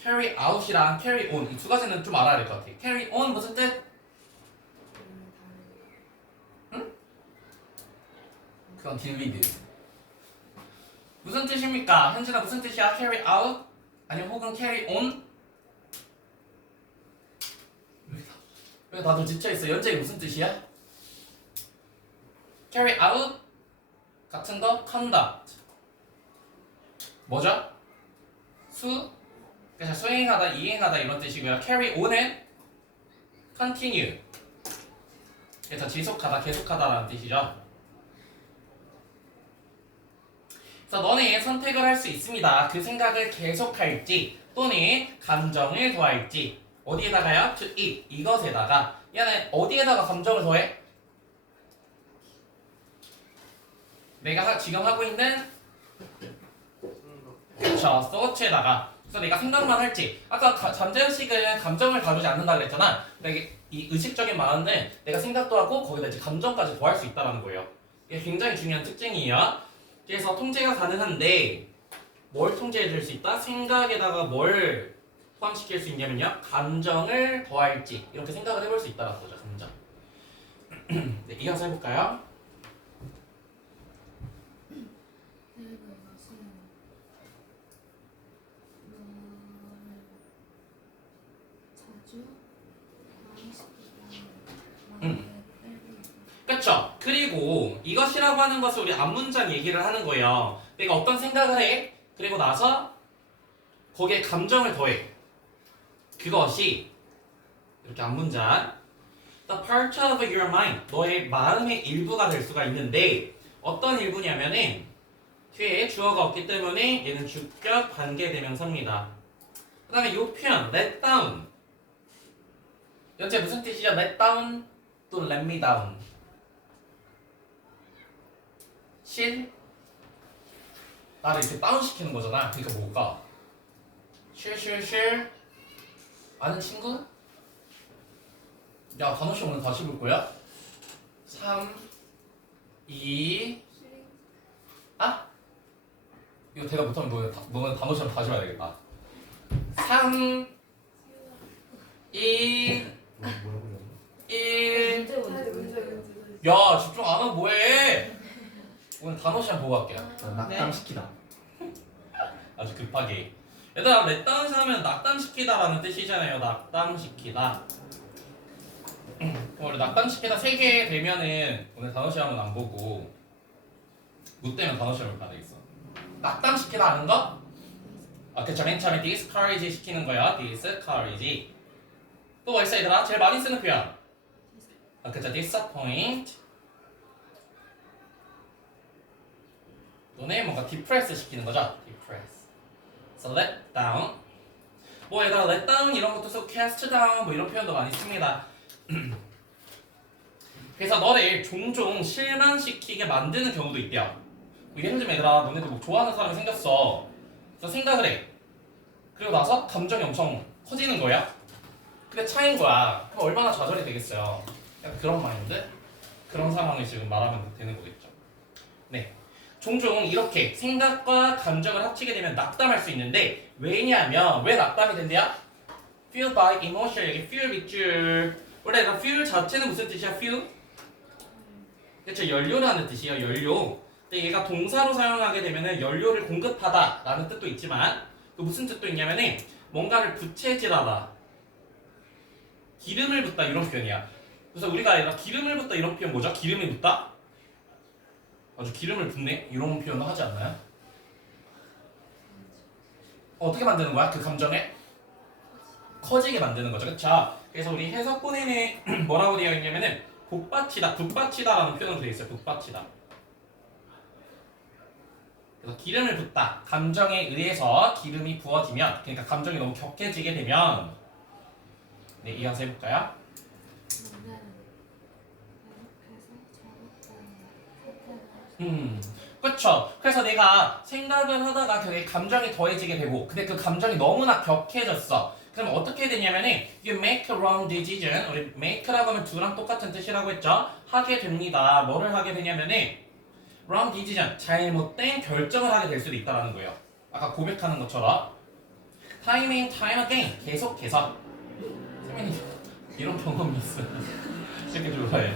carry out이랑 carry on 이 두 가지는 좀 알아야 될 것 같아. carry on 무슨 뜻? 그건 딜리드. 무슨 뜻입니까? 현진아 무슨 뜻이야? carry out? 아니면 혹은 carry on? 왜 다들 지쳐있어? 연재이 무슨 뜻이야? carry out 같은 거 conduct 뭐죠? 그래서 수행하다, 이행하다 이런 뜻이고요. carry on은 continue 그래서 지속하다, 계속하다라는 뜻이죠. 그래서 너네 선택을 할 수 있습니다. 그 생각을 계속할지 또는 감정을 더할지. 어디에다가요? to it, 이것에다가. 얘는 어디에다가 감정을 더해? 내가 지금 하고 있는 그렇죠, thought에다가. 그래서 내가 생각만 할지. 아까 잠재의식은 감정을 다루지 않는다 그랬잖아. 근데 이 의식적인 마음은 내가 생각도 하고 거기다 이제 감정까지 더할 수 있다는 거예요. 이게 굉장히 중요한 특징이에요. 그래서 통제가 가능한데 뭘 통제해 줄 수 있다? 생각에다가 뭘 포함시킬 수 있냐면요, 감정을 더할지 이렇게 생각을 해볼 수 있다는 거죠. 감정. 네, 이어서 해볼까요? 그쵸? 그리고 이것이라고 하는 것을 우리 앞문장 얘기를 하는 거예요. 내가 어떤 생각을 해? 그리고 나서 거기에 감정을 더해. 그것이 이렇게 앞문장 The part of your mind, 너의 마음의 일부가 될 수가 있는데 어떤 일부냐면은 뒤에 주어가 없기 때문에 얘는 주격 관계대명사입니다. 그 다음에 이 표현 let down, 연체 무슨 뜻이죠? let down 또 let me down. 실? 나를 이렇게 다운시키는 거잖아. 그러니까 뭘까? 쉴 아는 친구? 야, 단어시 오늘 다시 볼 거야? 3 2 아? 이거 대답 못하면 너는 단어시험 다시 봐야 되겠다. 3 2 뭐라고 1 문제. 야, 집중 안 하면 뭐해? 오늘 단어 시험 보고 갈게요. 낙담시키다. 아주 급하게. 얘들아, 렛다운스 하면 낙담시키다라는 뜻이잖아요. 낙담시키다. 원래 낙담시키다 3개 되면은 오늘 단어 시험은 안 보고 못 되면 단어 시험을 봐야 되겠어. 낙담시키다 아는 거? 아, 그쵸. 맨 처음에 discourage 시키는 거야. discourage. 또 뭐 있어 얘들아? 제일 많이 쓰는 표현. 아, 그쵸. disappoint. 또는 뭔가 depress 시키는 거죠. depress. So let down. 뭐 얘들아, let down 이런 것도 쓰고 cast down 뭐 이런 표현도 많이 씁니다. 그래서 너를 종종 실망시키게 만드는 경우도 있대요. 예를 들면 얘들아, 너네들 뭐 좋아하는 사람이 생겼어. 그래서 생각을 해. 그리고 나서 감정이 엄청 커지는 거야. 근데 차인 거야. 그럼 얼마나 좌절이 되겠어요. 약간 그런 마인드? 그런 상황을 지금 말하면 되는 거겠죠. 네. 종종 이렇게 생각과 감정을 합치게 되면 낙담할 수 있는데, 왜냐하면 왜 낙담이 된대요? Fueled by emotion. 여기 fuel 밑줄. 원래 얘가 fuel 자체는 무슨 뜻이야? fuel? 그렇죠. 연료라는 뜻이에요. 연료. 근데 얘가 동사로 사용하게 되면은 연료를 공급하다 라는 뜻도 있지만 또 무슨 뜻도 있냐면은 뭔가를 부채질하다, 기름을 붓다 이런 표현이야. 그래서 우리가 기름을 붓다 이런 표현 뭐죠? 기름이 붓다? 아주 기름을 붓네? 이런 표현도 하지 않나요? 어떻게 만드는 거야? 그 감정을 커지게 만드는 거죠. 그쵸? 그래서 우리 해석본에는 뭐라고 되어 있냐면은 북받치다, 북받치다라는 표현으로 되어 있어요. 북받치다. 그래서 기름을 붓다. 감정에 의해서 기름이 부어지면, 그러니까 감정이 너무 격해지게 되면. 네, 이어서 해볼까요? 그쵸. 그래서 내가 생각을 하다가 그게 감정이 더해지게 되고, 근데 그 감정이 너무나 격해졌어. 그럼 어떻게 되냐면은 you make a wrong decision. 우리 make라고 하면 do랑 똑같은 뜻이라고 했죠. 하게 됩니다. 뭐를 하게 되냐면은 wrong decision, 잘못된 결정을 하게 될 수도 있다는 거예요. 아까 고백하는 것처럼 time and time again, 계속해서. 세민이 이런 경험이 있어요. 이렇게 좋아해.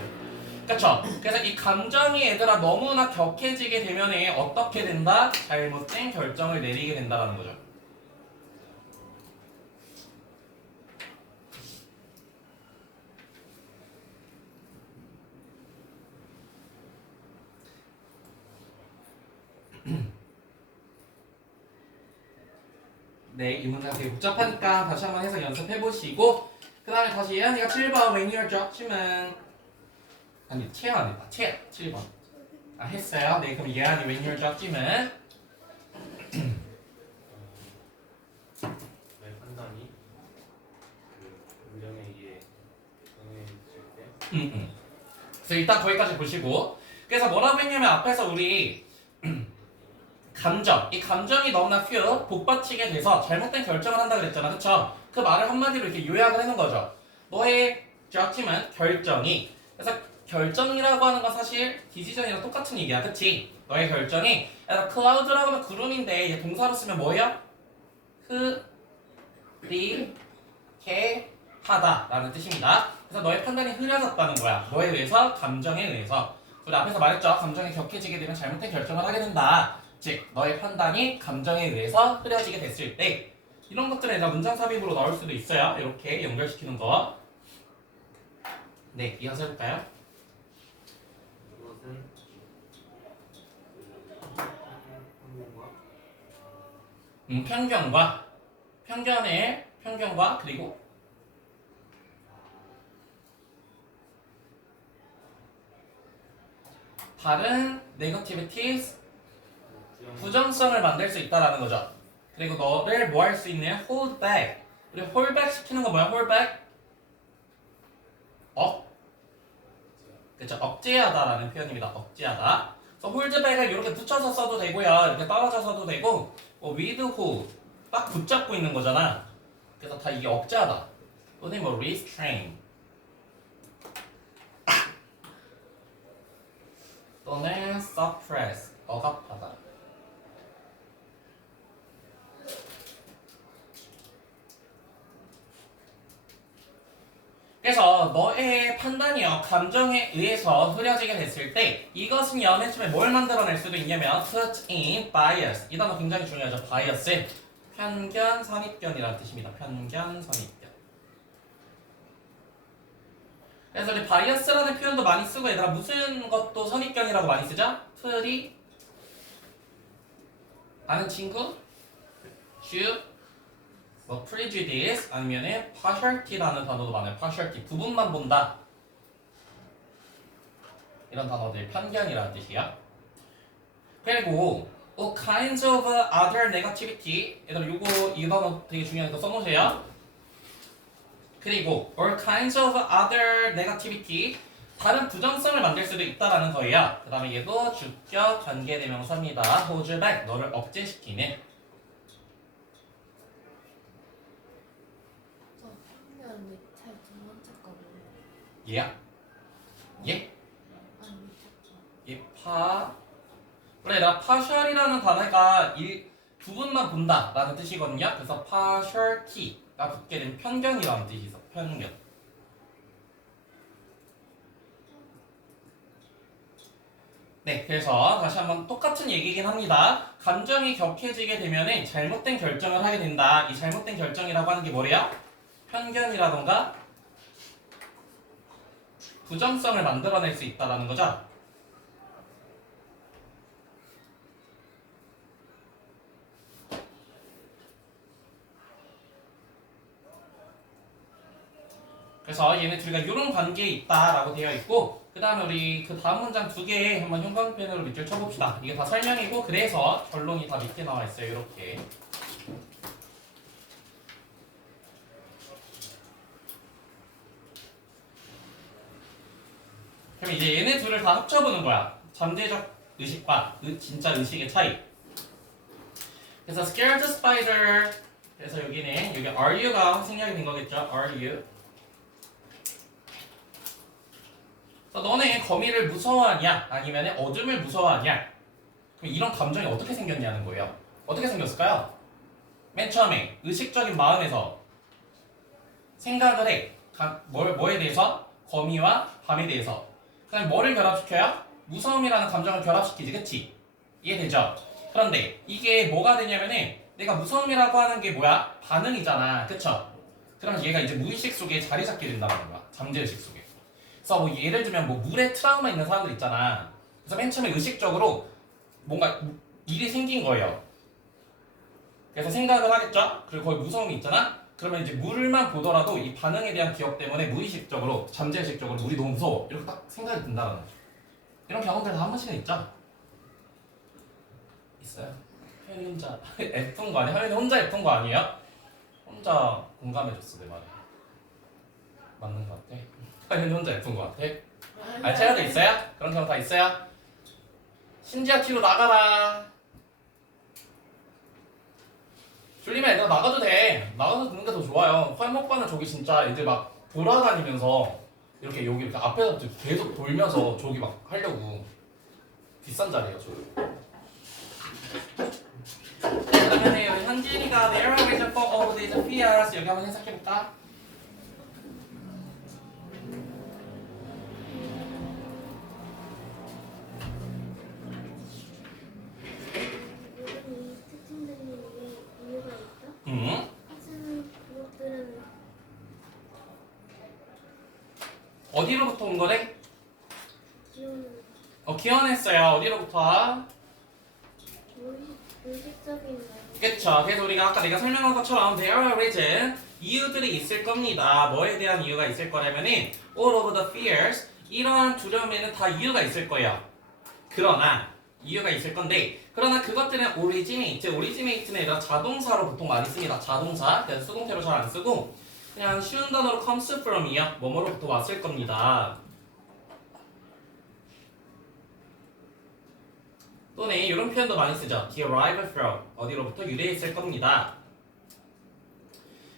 그쵸? 그래서 이 감정이 얘들아 너무나 격해지게 되면은 어떻게 된다? 잘못된 결정을 내리게 된다는 거죠. 네, 이 문장 되게 복잡하니까 다시 한번 해서 연습해보시고 그 다음에 다시 예언이가 7번 When you're judgment. 아니 채아 안 했다. 채아 7번. 아 했어요. 네 그럼 예안이 when your judgment 내 판단이 그 감정에 의해 정해질 때 그래서 일단 거기까지 보시고 그래서 뭐라고 했냐면 앞에서 우리 감정 이 감정이 너무나 few 복받치게 돼서 잘못된 결정을 한다 그랬잖아 그쵸? 그 말을 한마디로 이렇게 요약을 해놓은 거죠 너의 judgment 결정이 그래서 결정이라고 하는 건 사실 디시전이랑 똑같은 얘기야 그치? 너의 결정이 cloud라고 하면 구름인데 이제 동사로 쓰면 뭐예요? 흐리게 하다 라는 뜻입니다 그래서 너의 판단이 흐려졌다는 거야 뭐에 의해서? 감정에 의해서 우리 앞에서 말했죠 감정이 격해지게 되면 잘못된 결정을 하게 된다 즉 너의 판단이 감정에 의해서 흐려지게 됐을 때 이런 것들은 얘가 문장 삽입으로 나올 수도 있어요 이렇게 연결시키는 거 네, 이어서 해볼까요? 그것은 한국과 편견과 그리고 다른 negativities 부정성을 만들 수 있다라는 거죠. 그리고 너를 뭐 할 수 있냐? hold back. 우리 hold back 시키는 거 뭐야? hold back? 그쵸? 억제하다라는 표현입니다. 억제하다. 그래서 hold back을 이렇게 붙여서 써도 되고요. 이렇게 떨어져 써도 되고 with hold 딱 붙잡고 있는 거잖아. 그래서 다 이게 억제하다. 또는 뭐 restrain 또는 suppress 억압하다. 그래서 너의 판단이요 감정에 의해서 흐려지게 됐을 때 이것은요 맨 처음에 뭘 만들어낼 수도 있냐면 put in bias 이 단어 굉장히 중요하죠. bias 편견, 선입견이라는 뜻입니다. 편견, 선입견. 그래서 우리 bias라는 표현도 많이 쓰고 얘들아 무슨 것도 선입견이라고 많이 쓰죠? 프리 아는 친구? 주 뭐 prejudice 아니면은 partiality라는 단어도 많아요. partiality 부분만 본다. 이런 단어들 편견이라는 뜻이야. 그리고 all kinds of other negativity 얘들아 이 단어 되게 중요하니까 써놓으세요. 그리고 all kinds of other negativity 다른 부정성을 만들 수도 있다라는 거예요. 그 다음에 얘도 주격 관계대명사입니다. hold back 너를 억제시키는 편견 밑에 두 번째 거는 얘야. 얘? 아니 밑에 거. 얘 그래 나 partial이라는 단어가 부분만 본다라는 뜻이거든요. 그래서 partiality가 붙게 된 편견이라는 뜻이 있어. 편견. 네, 그래서 다시 한번 똑같은 얘기긴 합니다. 감정이 격해지게 되면은 잘못된 결정을 하게 된다. 이 잘못된 결정이라고 하는 게 뭐래요? 편견이라던가 부정성을 만들어낼 수 있다라는 거죠. 그래서 얘네 둘이가 이런 관계에 있다라고 되어 있고 그 다음에 우리 그 다음 문장 두 개 한번 형광펜으로 밑줄 쳐봅시다. 이게 다 설명이고 그래서 결론이 다 밑에 나와 있어요. 이렇게. 그럼 이제 얘네 둘을 다 합쳐보는 거야. 잠재적 의식과 진짜 의식의 차이. 그래서 scared spider 그래서 여기는 여기 are you가 생략이 된 거겠죠. are you 너네 거미를 무서워하냐 아니면 어둠을 무서워하냐 그럼 이런 감정이 어떻게 생겼냐는 거예요. 어떻게 생겼을까요? 맨 처음에 의식적인 마음에서 생각을 해. 뭐에 대해서? 거미와 밤에 대해서. 그 다음에 뭐를 결합시켜요? 무서움이라는 감정을 결합시키지 그치? 이해되죠? 그런데 이게 뭐가 되냐면은 내가 무서움이라고 하는 게 뭐야? 반응이잖아 그쵸? 그러면 얘가 이제 무의식 속에 자리 잡게 된다는 거야. 잠재의식 속에. 그래서 뭐 예를 들면 뭐 물에 트라우마 있는 사람들 있잖아. 그래서 맨 처음에 의식적으로 뭔가 일이 생긴 거예요. 그래서 생각을 하겠죠? 그리고 거기 무서움이 있잖아? 그러면 이제 물만 보더라도 이 반응에 대한 기억 때문에 무의식적으로 잠재의식적으로 물이 너무 무서워 이렇게 딱 생각이 든다는 거죠. 이런 경험들 다 한 번씩은 있죠? 있어요? 혜연이 혼자 F인 거 아니야? 혜연이 혼자 F인 거 아니에요? 혼자 공감해줬어 내 말에. 맞는 거 같아. 혜연이 혼자 F인 거 같아. 채연도 있어요? 그런 경험 다 있어요? 신지야 뒤로 나가라. 졸리면 애들 나가도 돼. 나가서 듣는 게 더 좋아요. 화목반은 저기 진짜 애들 막 돌아다니면서 이렇게 여기 이렇게 앞에서 계속 돌면서 저기 막 하려고. 비싼 자리예요 저기. 그러면 우리 현진이가 There are reasons for all these fears 여기 한번 해석해볼까? 모든 이 특징들이 이유가 있다? 응? 하지만 그것들은 어디로부터 온 거래? 기호는 기원했어요. 어디로부터? 의식적인 그쵸. 그래서 우리가 아까 내가 설명한 것처럼 there are reasons 이유들이 있을 겁니다. 뭐에 대한 이유가 있을 거라면은 all of the fears 이러한 두려움에는 다 이유가 있을 거예요. 그러나 이유가 있을 건데 그러나 그것들은 originate는 얘들아 자동사로 보통 많이 씁니다. 자동사. 그래서 수동태로 잘 안 쓰고 그냥 쉬운 단어로 comes from이요. 뭐뭐로부터 왔을 겁니다. 또는 이런 표현도 많이 쓰죠. derive from 어디로부터 유래했을 겁니다.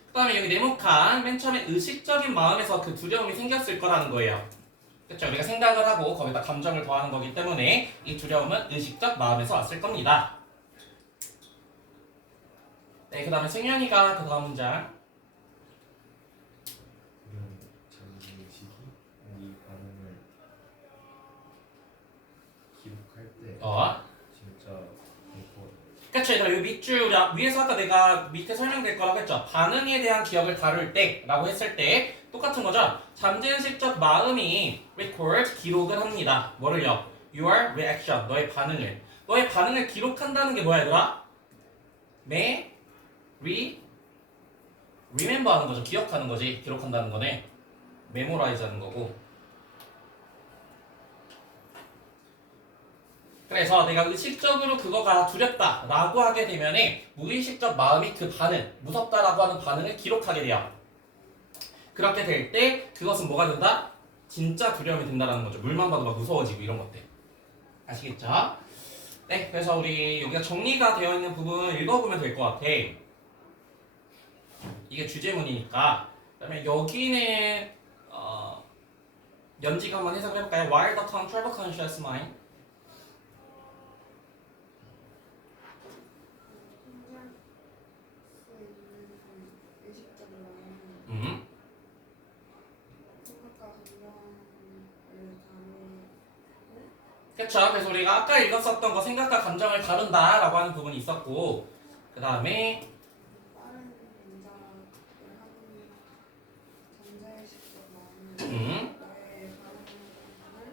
그 다음에 여기 네모칸 맨 처음에 의식적인 마음에서 그 두려움이 생겼을 거라는 거예요. 그렇죠? 우리가 생각을 하고 거기다 감정을 더하는 거기 때문에 이 두려움은 의식적 마음에서 왔을 겁니다. 네, 그 다음에 승현이가 그 다음 문장. 이런 잠재의식이 이 반응을 기록할 때 진짜 공포. 그쵸, 얘들아, 이 밑줄, 위에서 아까 내가 밑에 설명될 거라고 했죠. 반응에 대한 기억을 다룰 때 라고 했을 때 똑같은 거죠. 잠재의식적 마음이 record, 기록을 합니다. 뭐를요? Your reaction, 너의 반응을. 너의 반응을 기록한다는 게 뭐야, 얘들아? remember 하는 거죠. 기억하는 거지. 기록한다는 거네. memorize 하는 거고. 그래서 내가 의식적으로 그거가 두렵다 라고 하게 되면 무의식적 마음이 그 반응, 무섭다라고 하는 반응을 기록하게 돼요. 그렇게 될 때 그것은 뭐가 된다? 진짜 두려움이 된다는 거죠. 물만 봐도 막 무서워지고 이런 것들. 아시겠죠? 네, 그래서 우리 여기가 정리가 되어 있는 부분 읽어보면 될 것 같아. 이게 주제문이니까. 그다음에 여기는 연지가 한번 해석을 해볼까요? While the control conscious mind 의식적인 마음은 생각과 감정을 다루고 그쵸. 그래서 우리가 아까 읽었었던 거 생각과 감정을 다룬다라고 하는 부분이 있었고 그 다음에 빠른 인자를 하는 잠재의식적 마음은 나의 반응을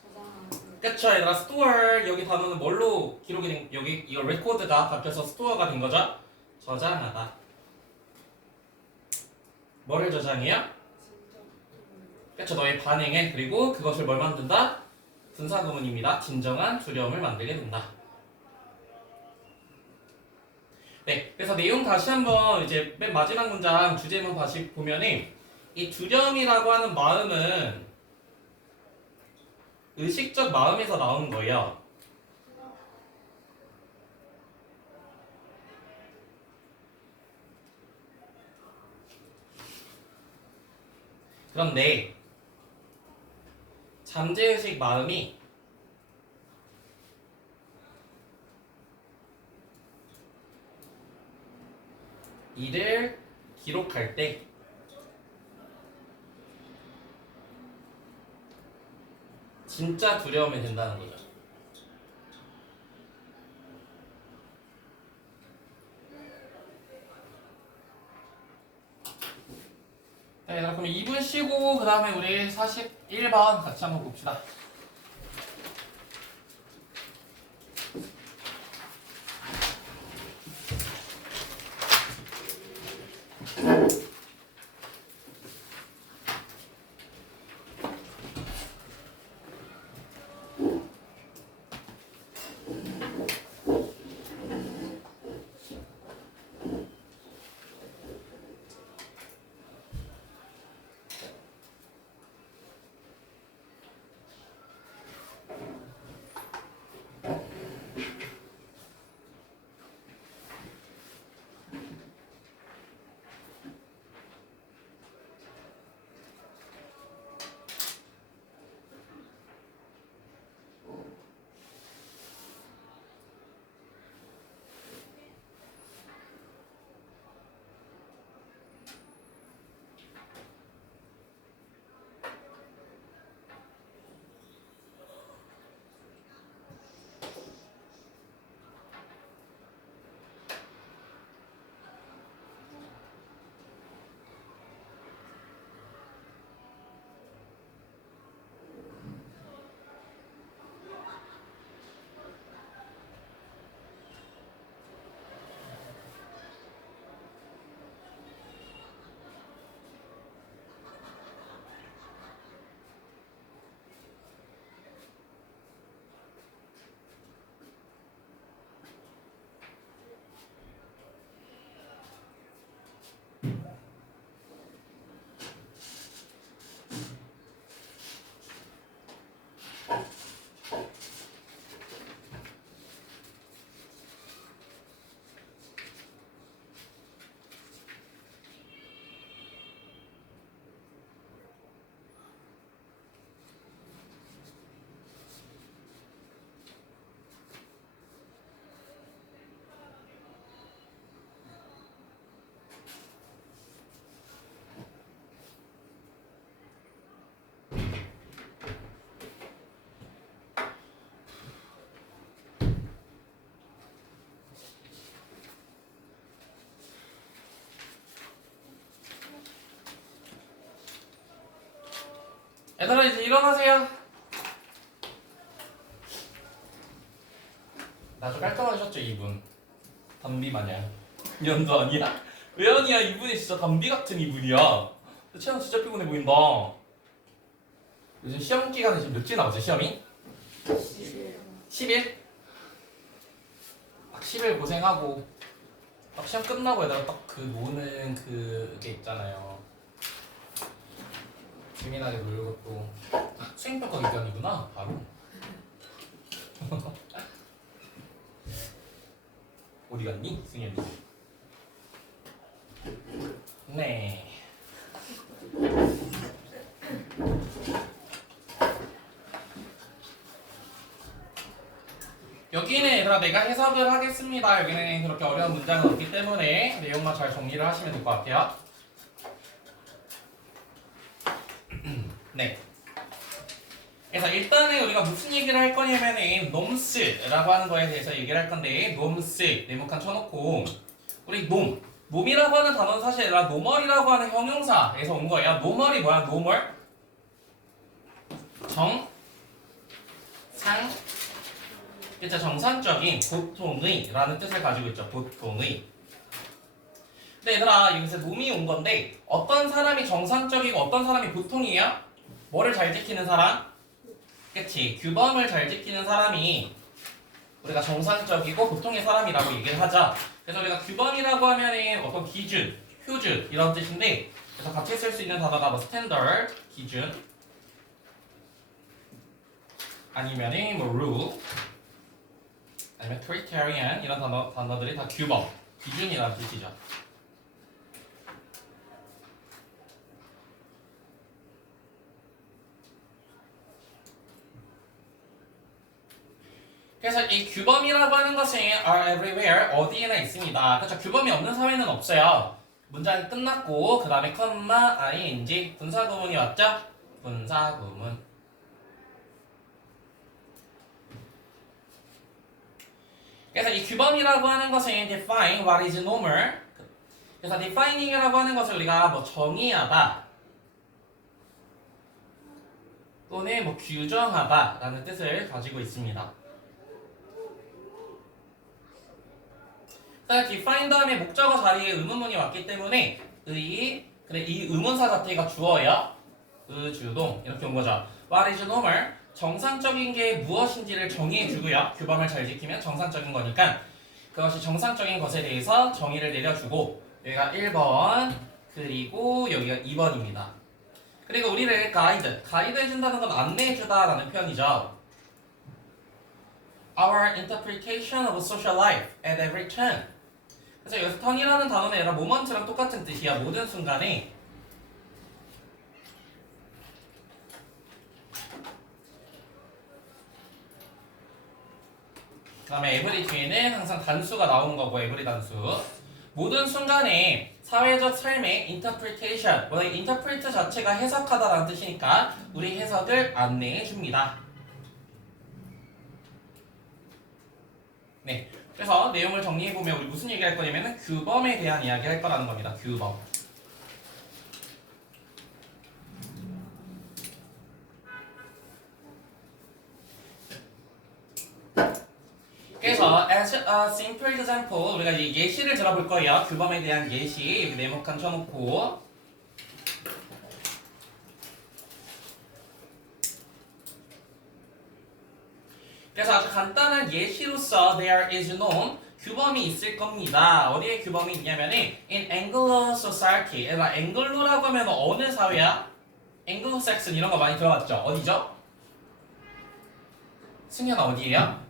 저장하고 그쵸. 얘들아 store 여기 단어는 뭘로 기록이 된 여기 이거 record가 바뀌어서 store가 된 거죠? 저장하다. 뭐를 저장해요? 그쵸. 너의 반응에 그리고 그것을 뭘 만든다? 분사구문입니다. 진정한 두려움을 만들게 된다. 네, 그래서 내용 다시 한번 이제 맨 마지막 문장 주제문 다시 보면은 이 두려움이라고 하는 마음은 의식적 마음에서 나오는 거예요. 그런데 잠재의식 마음이 이를 기록할 때 진짜 두려움이 된다는 거죠. 네, 그럼 2분 쉬고 그 다음에 우리 41번 같이 한번 봅시다. 얘들아 이제 일어나세요. 아주 깔끔하셨죠 이분? 담비 마냥. 연도 아니야? 왜 아니야? 이분이 진짜 담비 같은 이분이야. 채연 진짜 피곤해 보인다. 요즘 시험 기간에 지금 몇째 나오지 시험이? 10일? 딱 10일 고생하고 딱 시험 끝나고 얘들아 딱 그 노는 그게 있잖아요. 재미나게 놀고 또 수행평가 기간이구나 바로. 어디 갔니 승현이? 네. 여기는 얘들아 내가 해석을 하겠습니다. 여기는 그렇게 어려운 문장은 없기 때문에 내용만 잘 정리를 하시면 될 것 같아요. 네. 그래서 일단은 우리가 무슨 얘기를 할 거냐면은 놈스라고 하는 거에 대해서 얘기를 할 건데 놈스 네모칸 쳐놓고 우리 놈이라고 하는 단어는 사실 얘들아 노멀이라고 하는 형용사에서 온 거예요. 노멀이 뭐야? 노멀 그쵸 정상적인 보통의 라는 뜻을 가지고 있죠. 보통의. 근데 얘들아 여기서 놈이 온 건데 어떤 사람이 정상적이고 어떤 사람이 보통이에요? 뭐를 잘 지키는 사람? 그치 규범을 잘 지키는 사람이 우리가 정상적이고 보통의 사람이라고 얘기를 하자. 그래서 우리가 규범이라고 하면은 어떤 기준, 표준 이런 뜻인데 그래서 같이 쓸 수 있는 단어가 뭐 스탠더드, 기준 아니면은 뭐 rule 아니면 criterion 이런 단어들이 다 규범, 기준이라는 뜻이죠. 그래서 이 규범이라고 하는 것은 are everywhere 어디에나 있습니다. 그렇죠? 규범이 없는 사회는 없어요. 문장이 끝났고 그 다음에 컴마, ing, 분사구문이 왔죠? 분사구문. 그래서 이 규범이라고 하는 것은 define what is normal. 그래서 defining이라고 하는 것을 우리가 뭐 정의하다 또는 뭐 규정하다라는 뜻을 가지고 있습니다. define 다음에 목적어 자리에 의문문이 왔기 때문에 이 의문사 자체가 주어야 주동 이렇게 온 거죠. What is normal? 정상적인 게 무엇인지를 정의해주고요. 규범을 잘 지키면 정상적인 거니까 그것이 정상적인 것에 대해서 정의를 내려주고 여기가 1번 그리고 여기가 2번입니다. 그리고 우리를 가이드 해준다는 건 안내해주다라는 표현이죠. Our interpretation of social life at every turn. 그래서 여기서 턴이라는 단어는 얘가 모먼트랑 똑같은 뜻이야. 모든 순간에 그 다음에 every 뒤에는 항상 단수가 나오는 거고 every 단수 모든 순간에 사회적 삶의 interpretation interpret 자체가 해석하다라는 뜻이니까 우리 해석을 안내해 줍니다. 네, 그래서 내용을 정리해보면 우리 무슨 얘기 할 거냐면 규범에 대한 이야기 할 거라는 겁니다. 규범. 그래서 as a simple example 우리가 이제 예시를 들어볼 거예요. 규범에 대한 예시 여기 네모칸 쳐놓고 그래서 아주 간단한 예시로서 there is known 규범이 있을 겁니다. 어디에 규범이 있냐면은 in Anglo society 앵글로라고 하면 어느 사회야? 앵글로색슨 이런 거 많이 들어봤죠? 어디죠? 승현아 어디예요?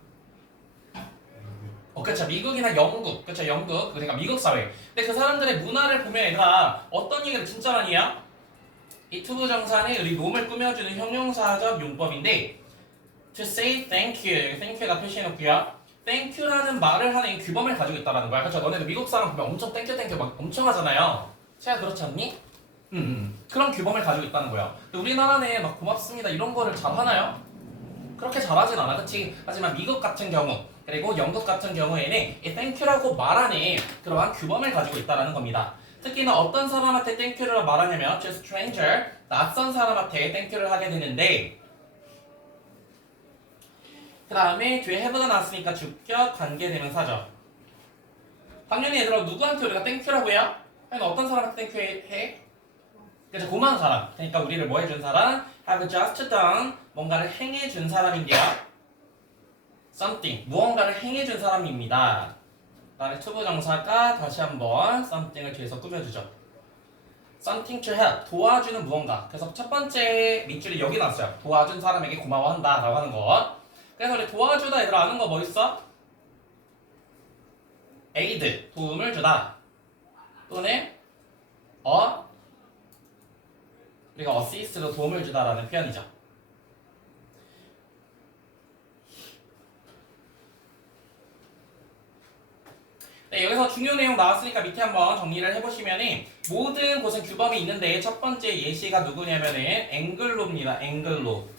그쵸 미국이나 영국 그쵸 영국 그러니까 미국 사회 근데 그 사람들의 문화를 보면 얘가 어떤 얘기를 진짜 많이 해요? 이 투부정사는 우리 놈을 꾸며주는 형용사적 용법인데 to say thank you thank you가 표시해놓고요 thank you라는 말을 하는 규범을 가지고 있다는 거야. 그쵸 너네도 미국 사람 보면 엄청 땡큐 막 엄청 하잖아요. 제가 그렇지 않니? 그런 규범을 가지고 있다는 거야. 근데 우리나라는 막 고맙습니다 이런 거를 잘 하나요? 그렇게 잘하진 않아 그치? 하지만 미국 같은 경우 그리고 영국 같은 경우에는 이 thank you라고 말하는 그러한 규범을 가지고 있다는 겁니다. 특히나 어떤 사람한테 땡큐를 말하냐면 to stranger, 낯선 사람한테 땡큐를 하게 되는데 그 다음에 뒤에 have가 나왔으니까 주격 관계대명사죠. 당연히 얘들아 누구한테 우리가 땡큐라고 해요? 그냥 어떤 사람한테 땡큐 해? 그래서 고마운 사람. 그러니까 우리를 뭐 해준 사람? have just done 뭔가를 행해준 사람인데요. something 무언가를 행해준 사람입니다. 그다음에 투부정사가 다시 한번 something을 뒤에서 꾸며주죠. something to help 도와주는 무언가. 그래서 첫 번째 밑줄이 여기 나왔어요. 도와준 사람에게 고마워한다 라고 하는 거. 그래서 우리 도와주다 얘들아 아는 거 뭐 있어? aid 도움을 주다 또는 우리가 assist로 도움을 주다라는 표현이죠. 네, 여기서 중요 내용 나왔으니까 밑에 한번 정리를 해보시면은 모든 곳은 규범이 있는데 첫 번째 예시가 누구냐면은 앵글로입니다. 앵글로.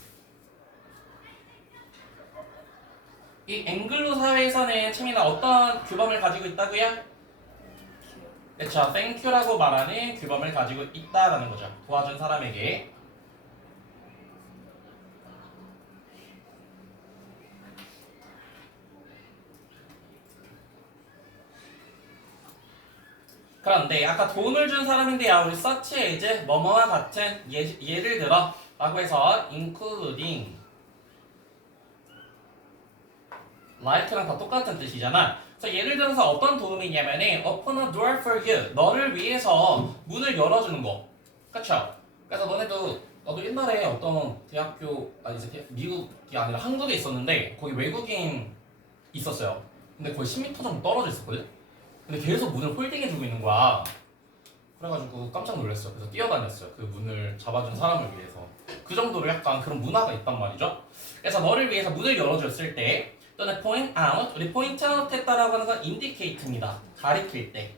이 앵글로 사회에서는 채민아 어떤 규범을 가지고 있다고요? 그렇죠. thank you라고 말하는 규범을 가지고 있다라는 거죠. 도와준 사람에게. 그런데 아까 도움을 준 사람인데요. 우리 such as 뭐뭐와 같은 예를 들어 라고 해서 including like랑 다 똑같은 뜻이잖아. 그래서 예를 들어서 어떤 도움이냐면은 open a door for you 너를 위해서 문을 열어주는 거. 그쵸? 그래서 너도 옛날에 어떤 대학교 이제 미국이 아니라 한국에 있었는데 거기 외국인 있었어요. 근데 거의 10m 정도 떨어져 있었거든? 근데 계속 문을 홀딩해주고 있는 거야. 그래가지고 깜짝 놀랐어요. 그래서 뛰어다녔어요. 그 문을 잡아준 사람을 위해서. 그 정도로 약간 그런 문화가 있단 말이죠. 그래서 너를 위해서 문을 열어줬을 때 또는 point out, 우리 point out 했다라고 하는 건 indicate입니다. 가리킬 때.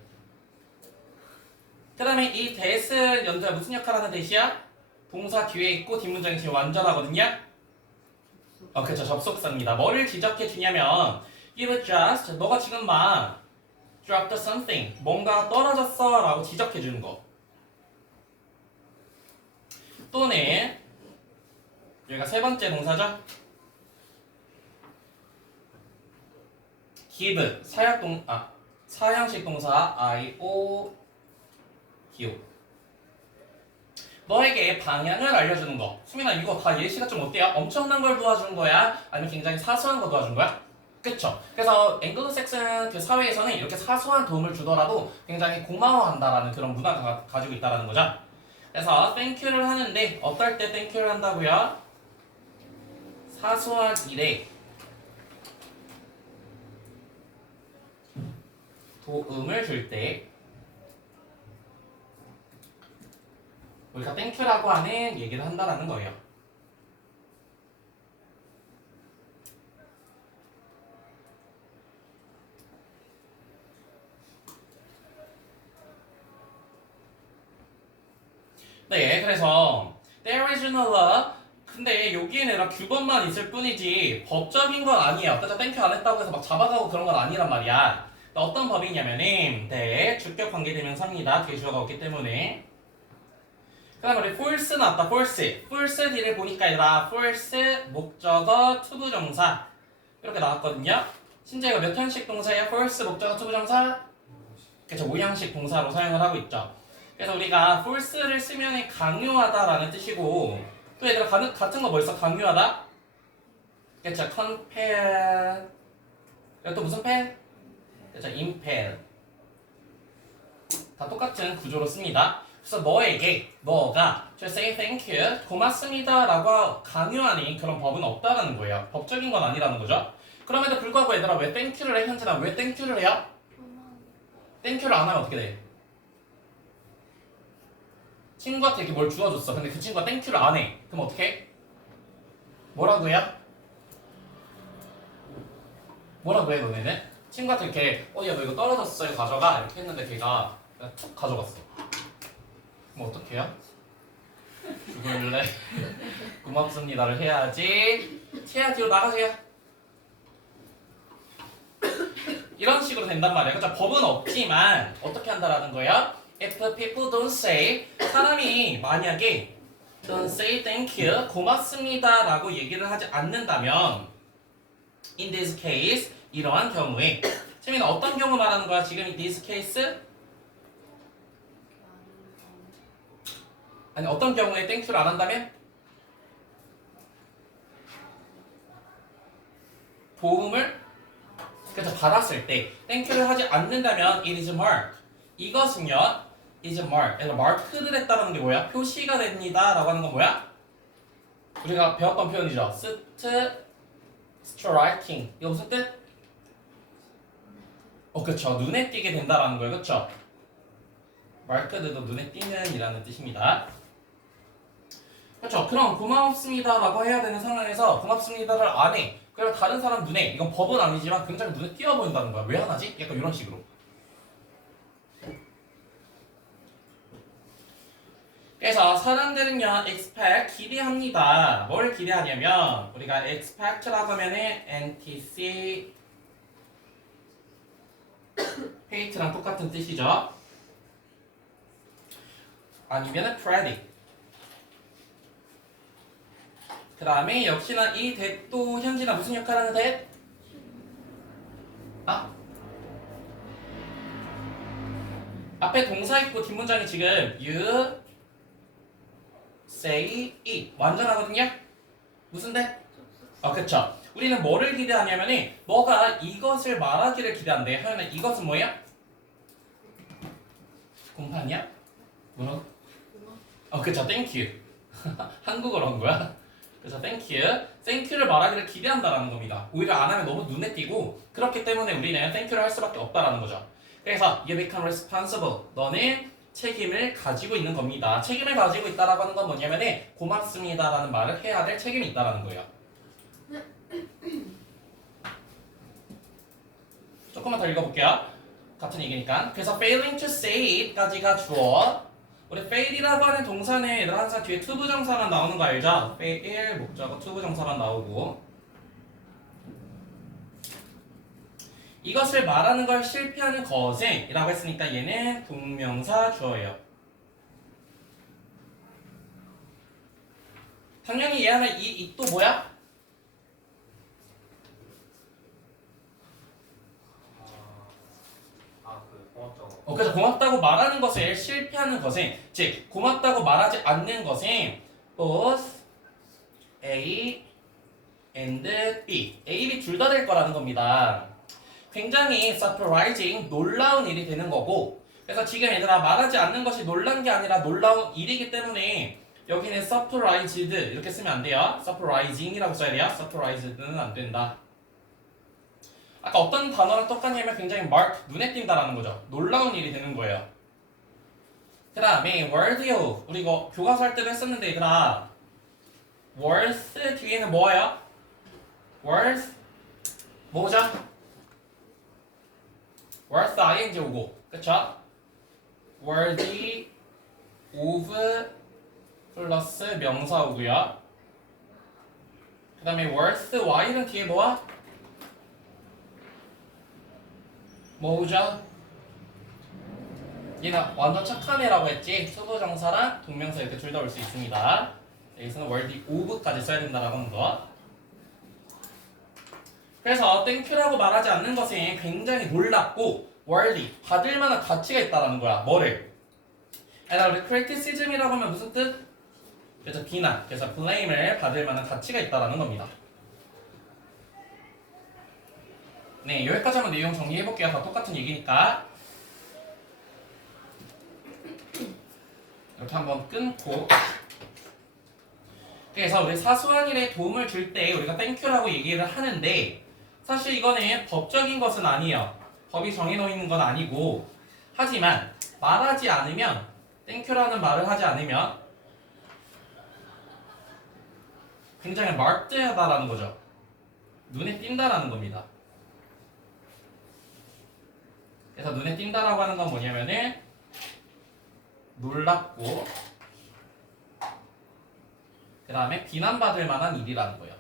그 다음에 이 that은 연주가 무슨 역할을 하는 that이야? 동사 뒤에 있고 뒷문장이 지금 완전하거든요. 그렇죠. 접속사입니다. 뭐를 지적해 주냐면 you just, 너가 지금 막 dropped something, 뭔가 떨어졌어 라고 지적해 주는 거. 또는 여기가 세 번째 동사죠. give, 사형식 동사 I-O give. 너에게 방향을 알려주는 거. 수민아 이거 다 예시가 좀 어때요? 엄청난 걸 도와준 거야? 아니면 굉장히 사소한 거 도와준 거야? 그쵸? 그래서 앵글로색슨 그 사회에서는 이렇게 사소한 도움을 주더라도 굉장히 고마워한다라는 그런 문화가 가지고 있다는 거죠. 그래서 땡큐를 하는데 어떨 때 땡큐를 한다고요? 사소한 일에 도움을 줄 때 우리가 땡큐라고 하는 얘기를 한다라는 거예요. 네, 그래서 there is no law. 근데 여기에는 아니라 규범만 있을 뿐이지 법적인 건 아니에요. 그래서 땡큐 안 했다고 해서 막 잡아가고 그런 건 아니란 말이야. 어떤 법이냐면은 네, 주격 관계대명사입니다. 뒤에 주어가 없기 때문에. 그 다음에 우리 false 나왔다. false 뒤를 보니까 얘들아 false 목적어 투부정사 이렇게 나왔거든요. 신재가 몇 형식 동사예요? false 목적어 투부정사? 그쵸, 5형식 동사로 사용을 하고 있죠. 그래서 우리가 false를 쓰면 강요하다라는 뜻이고 또 얘들아 같은 거 뭐 있어? 강요하다? 그쵸, compel. 또 무슨 pen? 그쵸, impel. 다 똑같은 구조로 씁니다. 그래서 너가 to say thank you, 고맙습니다 라고 강요하는 그런 법은 없다라는 거예요. 법적인 건 아니라는 거죠. 그럼에도 불구하고 얘들아 왜 땡큐를 해? 현진아 왜 땡큐를 해요? 땡큐를 안 하면 어떻게 돼? 친구한테 이렇게 뭘 주워줬어. 근데 그 친구가 땡큐를 안 해. 그럼 어떻게 해? 뭐라고 해요? 뭐라고 해 너네는? 친구한테 이렇게 야 너 이거 떨어졌어 이거 가져가 이렇게 했는데 걔가 그냥 툭 가져갔어. 그럼 어떻게 해요? 죽을래? 고맙습니다를 해야지. 뒤로 나가세요. 이런 식으로 된단 말이에요. 그렇죠? 법은 없지만 어떻게 한다라는 거예요? If the people don't say 사람이 만약에 don't say thank you 고맙습니다 라고 얘기를 하지 않는다면 in this case 이러한 경우에 채민아 어떤 경우 말하는 거야? 지금 in this case? 아니 어떤 경우에 땡큐를 안 한다면? 도움을 그래서 받았을 때 땡큐를 하지 않는다면 it is marked 이것은요 is marked 그래서 marked를 했다는 게 뭐야? 표시가 됩니다 라고 하는 건 뭐야? 우리가 배웠던 표현이죠 striking 이거 무슨 뜻? 그쵸 눈에 띄게 된다라는 거예요 그쵸? marked도 눈에 띄는 이라는 뜻입니다 그렇죠. 그럼 고맙습니다 라고 해야 되는 상황에서 고맙습니다를 안 해. 그리고 다른 사람 눈에 이건 법은 아니지만 굉장히 눈에 띄어 보인다는 거야. 왜 안 하지? 약간 이런 식으로. 그래서 사람들은요 expect 기대합니다. 뭘 기대하냐면 우리가 expect라고 하면은 NTC hate랑 똑같은 뜻이죠. 아니면은 predict. 그 다음에 역시나 이 that도 현진아 무슨 역할을 하는 that? 앞에 동사 있고 뒷문장이 지금 you say it 완전하거든요? 무슨 that? 그쵸 우리는 뭐를 기대하냐면은 너가 이것을 말하기를 기대한대. 하연아 이것은 뭐야? 곰팡이야? 뭐라고? 그쵸 thank you 한국어로 한 거야? 그래서 thank you, thank you를 말하기를 기대한다라는 겁니다. 오히려 안 하면 너무 눈에 띄고 그렇기 때문에 우리는 thank you를 할 수밖에 없다라는 거죠. 그래서 you become responsible, 너는 책임을 가지고 있는 겁니다. 책임을 가지고 있다라고 하는 건 뭐냐면은 고맙습니다라는 말을 해야 될 책임이 있다라는 거예요. 조금만 더 읽어볼게요. 같은 얘기니까. 그래서 failing to say it까지가 주어. 우리 fail이라고 하는 동사는 얘들 항상 뒤에 to 부정사만 나오는 거 알죠? fail 목적어 to 부정사만 나오고 이것을 말하는 걸 실패하는 것은 이라고 했으니까 얘는 동명사 주어예요. 당연히 얘하면 이 또 뭐야? 고맙죠. 그래서 고맙다고 말하는 것을 실패하는 것은 즉 고맙다고 말하지 않는 것은 both A and B A, B 둘 다 될 거라는 겁니다. 굉장히 surprising 놀라운 일이 되는 거고 그래서 지금 얘들아 말하지 않는 것이 놀란 게 아니라 놀라운 일이기 때문에 여기는 surprised 이렇게 쓰면 안 돼요. surprising이라고 써야 돼요. surprised는 안 된다. 아까 어떤 단어랑 똑같냐면 굉장히 mark, 눈에 띈다라는 거죠. 놀라운 일이 되는 거예요. 그 다음에 worthy of 우리 이거 교과서 할 때도 했었는데 얘들아 worth 뒤에는 뭐예요? worth 뭐죠? worth ing 오고 그쵸? worthy of 플러스 명사 오고요. 그 다음에 worth y는 뒤에 뭐야? 뭐죠? 얘는 완전 착한 애라고 했지. 수부정사랑 동명사 이렇게 둘 다 올 수 있습니다. 여기서는 worthy of까지 써야 된다라고 하는 거. 그래서 땡큐라고 말하지 않는 것은 굉장히 놀랍고 worthy 받을 만한 가치가 있다라는 거야. 뭐를? 우리 criticism이라고 하면 무슨 뜻? 그래서 비난, 그래서 blame을 받을 만한 가치가 있다라는 겁니다. 네, 여기까지 한번 내용 정리해볼게요. 다 똑같은 얘기니까. 이렇게 한번 끊고. 그래서 우리 사소한 일에 도움을 줄 때 우리가 땡큐라고 얘기를 하는데 사실 이거는 법적인 것은 아니에요. 법이 정해놓은 있는 건 아니고 하지만 말하지 않으면 땡큐라는 말을 하지 않으면 굉장히 marked하다라는 거죠. 눈에 띈다라는 겁니다. 그래서 눈에 띈다라고 하는 건 뭐냐면은 놀랍고 그 다음에 비난받을 만한 일이라는 거예요.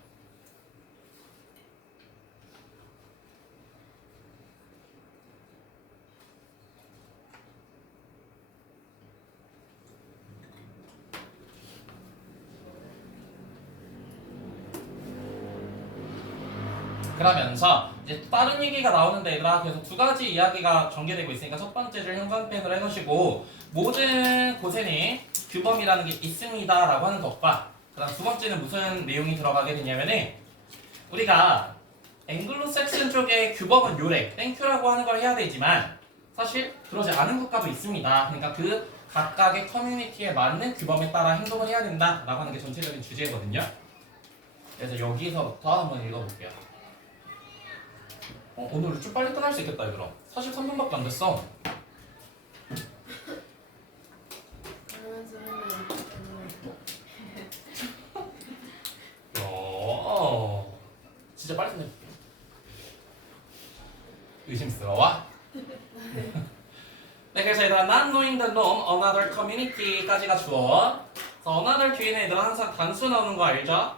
그러면서 이제 다른 얘기가 나오는데 얘들아 그래서 두 가지 이야기가 전개되고 있으니까 첫 번째 줄 형광펜으로 해놓으시고 모든 곳에는 규범이라는 게 있습니다 라고 하는 것과 그 다음 두 번째는 무슨 내용이 들어가게 되냐면은 우리가 앵글로색슨 쪽의 규범은 요래 땡큐라고 하는 걸 해야 되지만 사실 그러지 않은 국가도 있습니다. 그러니까 그 각각의 커뮤니티에 맞는 규범에 따라 행동을 해야 된다 라고 하는 게 전체적인 주제거든요. 그래서 여기서부터 한번 읽어볼게요. 오늘 좀 빨리 끝날 수 있겠다 얘들아. 43분밖에 안 됐어. 진짜 빨리 끝내볼게. 의심스러워? 네, 그래서 얘들아 not knowing the norm, another community까지가 주어. 그래서 another 뒤에는 얘들아 항상 단수 나오는 거 알죠?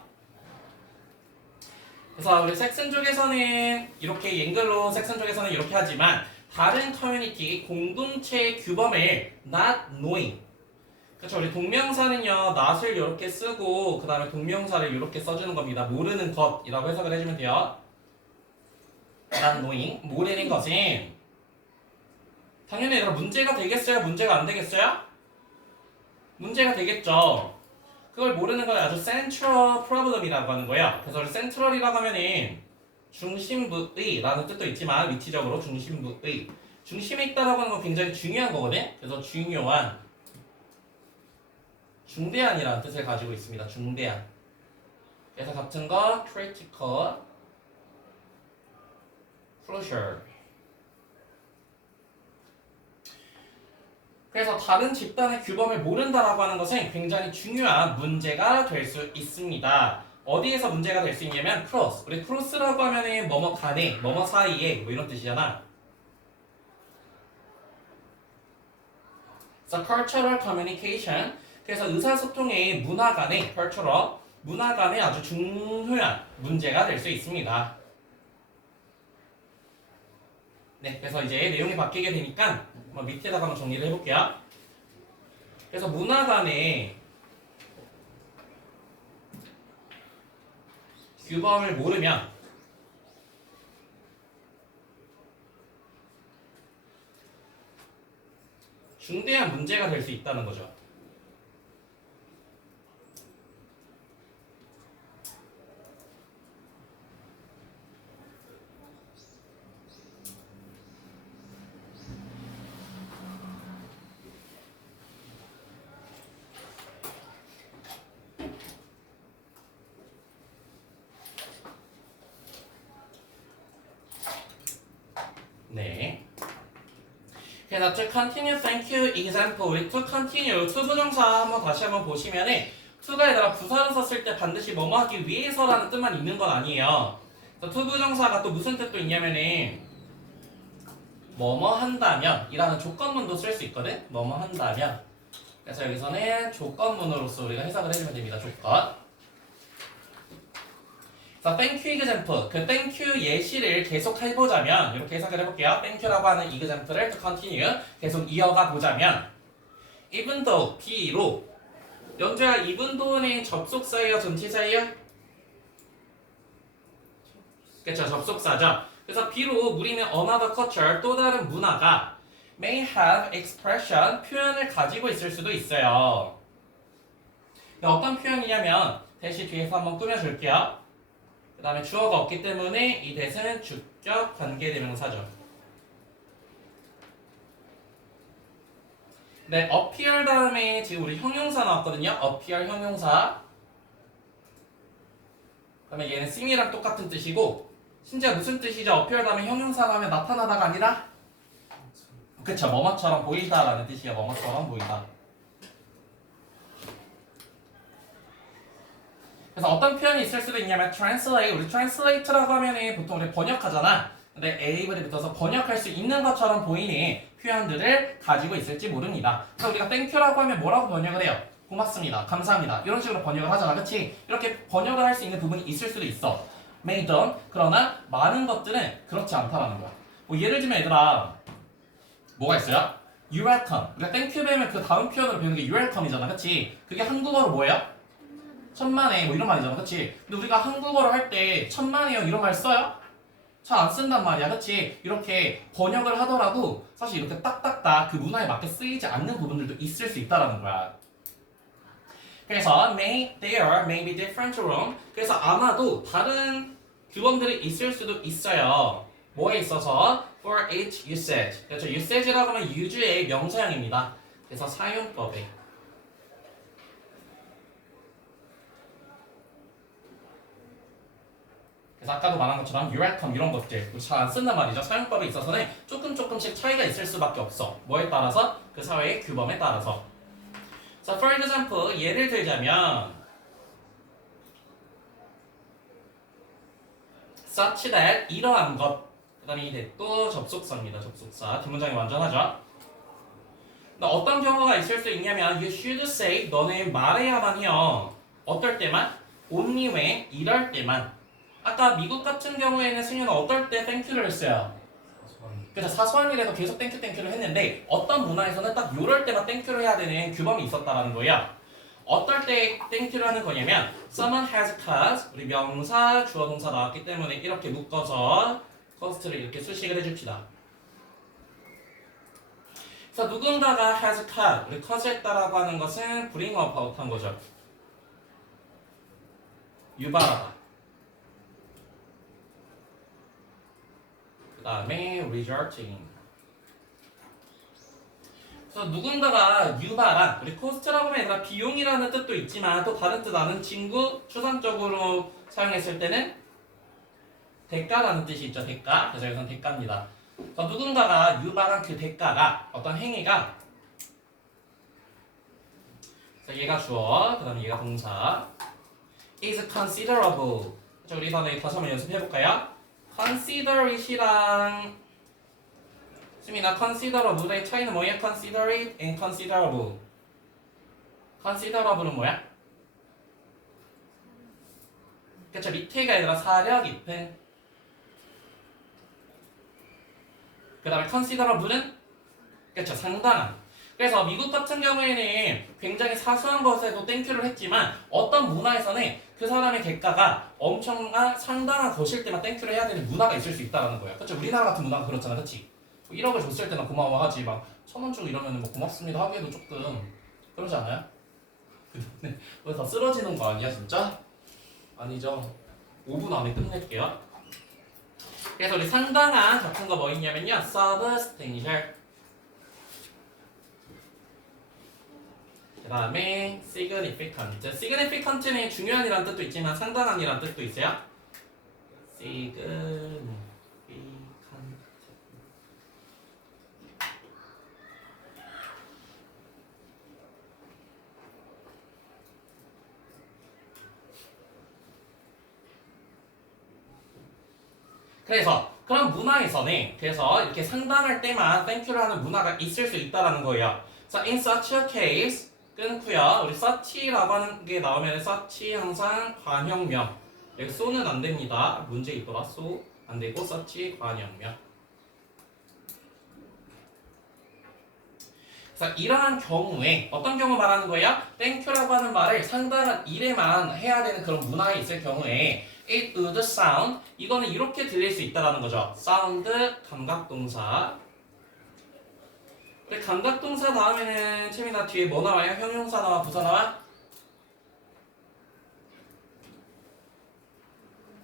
그래서 우리 섹슨 쪽에서는 이렇게 앵글로 섹슨 쪽에서는 이렇게 하지만 다른 커뮤니티 공동체의 규범을 not knowing. 그렇죠. 우리 동명사는요 not을 이렇게 쓰고 그 다음에 동명사를 이렇게 써주는 겁니다. 모르는 것이라고 해석을 해주면 돼요. not knowing 모르는 것은 당연히 얘들아 문제가 되겠어요? 문제가 안 되겠어요? 문제가 되겠죠. 그걸 모르는 걸 아주 central problem이라고 하는 거예요. 그래서 central이라고 하면은 중심부의 라는 뜻도 있지만 위치적으로 중심부의 중심에 있다라고 하는 건 굉장히 중요한 거거든. 그래서 중요한 중대한이라는 뜻을 가지고 있습니다. 중대한. 그래서 같은 거 critical, crucial. 그래서 다른 집단의 규범을 모른다라고 하는 것은 굉장히 중요한 문제가 될 수 있습니다. 어디에서 문제가 될 수 있냐면 cross. 우리 cross라고 하면은 뭐뭐 간에, 뭐뭐 사이에 뭐 이런 뜻이잖아. So cultural communication. 그래서 의사소통의 문화 간의 cultural, 문화 간의 아주 중요한 문제가 될 수 있습니다. 네, 그래서 이제 내용이 바뀌게 되니까 밑에다가 한번 정리를 해볼게요. 그래서 문화 간의 규범을 모르면 중대한 문제가 될 수 있다는 거죠. 네. 그래서 to continue, thank you, example. 우리 to continue, to 부정사 한번 다시 한번 보시면은 to가 얘들아 부사를 썼을 때 반드시 뭐뭐 하기 위해서라는 뜻만 있는 건 아니에요. 그래서 to 부정사가 또 무슨 뜻도 있냐면은 뭐뭐 한다면 이라는 조건문도 쓸 수 있거든. 뭐뭐 한다면. 그래서 여기서는 조건문으로서 우리가 해석을 해주면 됩니다. 조건. 자, thank you example. 그 thank you 예시를 계속 해보자면 이렇게 해석을 해볼게요. thank you라고 하는 example을 to continue 계속 이어가 보자면 even though 비로 연주야 even though는 접속사예요? 전치사예요? 그쵸, 접속사죠. 그래서 비로 우리는 another culture 또 다른 문화가 may have expression 표현을 가지고 있을 수도 있어요. 어떤 표현이냐면 대시 뒤에서 한번 꾸며줄게요. 그 다음에 주어가 없기 때문에 이 대는 주격 관계대명사죠. 네, appear 다음에 지금 우리 형용사 나왔거든요. appear 형용사. 그러면 얘는 seem이랑 똑같은 뜻이고 진짜 무슨 뜻이죠? appear 다음에 형용사가 하면 나타나다가 아니라 그쵸, 뭐뭐처럼 보이다라는 뜻이에요. 뭐뭐처럼 보이다. 그래서 어떤 표현이 있을 수도 있냐면 translate, 우리 translate라고 하면은 보통 우리 번역하잖아. 근데 able이 붙어서 번역할 수 있는 것처럼 보이는 표현들을 가지고 있을지 모릅니다. 그래서 우리가 thank you라고 하면 뭐라고 번역을 해요? 고맙습니다, 감사합니다 이런 식으로 번역을 하잖아, 그치? 이렇게 번역을 할 수 있는 부분이 있을 수도 있어. may don't. 그러나 많은 것들은 그렇지 않다라는 거야. 뭐 예를 들면 얘들아 뭐가 있어요? you welcome. 우리가 thank you 배우면 그 다음 표현으로 배우는 게 you welcome이잖아, 그치? 그게 한국어로 뭐예요? 천만에 뭐 이런 말이잖아, 그치? 근데 우리가 한국어로 할 때 천만에요 이런 말 써요? 잘 안 쓴단 말이야, 그치? 이렇게 번역을 하더라도 사실 이렇게 딱딱딱 그 문화에 맞게 쓰이지 않는 부분들도 있을 수 있다라는 거야. 그래서 there may be different room. 그래서 아마도 다른 규범들이 있을 수도 있어요. 뭐에 있어서? For each usage. 그렇죠. usage라고 하면 use의 명사형입니다. 그래서 사용법에. 그래서 아까도 말한 것처럼 유랄컴 이런 것들 잘 안 쓴단 말이죠. 사용법에 있어서는 조금씩 차이가 있을 수밖에 없어. 뭐에 따라서? 그 사회의 규범에 따라서. 자, for example, 예를 들자면 such that 이러한 것. 그 다음에 이 또 접속사입니다. 접속사. 뒷문장이 완전하죠. 어떤 경우가 있을 수 있냐면 you should say 너는 말해야만 해요. 어떨 때만? only when 이럴 때만. 아까 미국 같은 경우에는 승윤은 어떨 때 땡큐를 했어요? 그래서 사소한 일에도 계속 땡큐를 했는데 어떤 문화에서는 딱 요럴 때만 땡큐를 해야 되는 규범이 있었다라는 거예요. 어떨 때 땡큐를 하는 거냐면 someone has caused 우리 명사 주어 동사 나왔기 때문에 이렇게 묶어서 caused를 이렇게 수식을 해줍시다. 그래서 누군가가 has caused 우리 cause했다라고 하는 것은 bring about 한 거죠. 유발하다. 그 다음에 resulting. 그래서 누군가가 유발한 우리 코스트라고 하면 얘들아 비용이라는 뜻도 있지만 또 다른 뜻 아는 친구 추상적으로 사용했을 때는 대가라는 뜻이 있죠. 대가. 그래서 여기서는 대가입니다. 그래서 누군가가 유발한 그 대가가 어떤 행위가 그래서 얘가 주어 그 다음에 얘가 동사 is considerable. 그래서 우리 다시 한번 연습해볼까요? considerat이랑 수민아 considerable의 차이는 뭐야? considerate and considerable. considerable은 뭐야? 그쵸 밑에가 아니라 사려 깊은. 그 다음에 considerable은 그쵸 상당한. 그래서 미국 같은 경우에는 굉장히 사소한 것에도 땡큐를 했지만 어떤 문화에서는 그 사람의 대가가 엄청난 상당한 것일 때만 땡큐를 해야 되는 문화가 있을 수 있다는 거야. 그렇죠? 우리나라 같은 문화가 그렇잖아, 그렇지? 1억을 줬을 때는 고마워하지 막 1,000원 주고 이러면 뭐 고맙습니다 하기에도 조금 그러지 않아요? 근데 왜 다 쓰러지는 거 아니야 진짜? 아니죠. 5분 안에 끝낼게요. 그래서 우리 상당한 같은 거 뭐 있냐면요, substantial. 그 다음에 significant. significant는 중요한이라는 뜻도 있지만 상당한이라는 뜻도 있어요. significant. 그래서 그런 문화에서는 그래서 이렇게 상당할 때만 땡큐를 하는 문화가 있을 수 있다라는 거예요. 그래서 in such a case 끊고요. 우리 such라고 하는 게 나오면 such 항상 관형명. 여기 so는 안 됩니다. 문제 있더라. so 안 되고 such 관형명. 그래서 이러한 경우에 어떤 경우 말하는 거예요? 땡큐라고 하는 말을 상당한 일에만 해야 되는 그런 문화에 있을 경우에 it would sound 이거는 이렇게 들릴 수 있다라는 거죠. sound 감각동사. 감각동사 다음에는 채민아 뒤에 뭐 나와요? 형용사 나와? 부사 나와?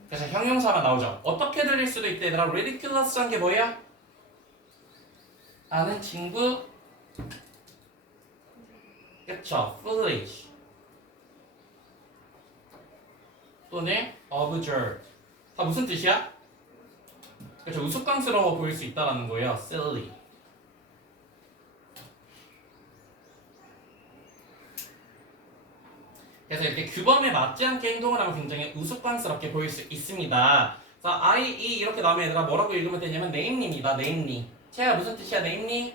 그래서 형용사만 나오죠. 어떻게 들릴 수도 있대 얘들아. ridiculous한 게 뭐예요? 아는 친구 그쵸? foolish 또는 absurd 다 무슨 뜻이야? 그쵸? 우스꽝스러워 보일 수 있다는 거예요. silly. 그래서 이렇게 규범에 맞지 않게 행동을 하면 굉장히 우스꽝스럽게 보일 수 있습니다. 그래서 I.E. 이렇게 나오면 얘들아 뭐라고 읽으면 되냐면 name입니다. name. 채야 무슨 뜻이야? name?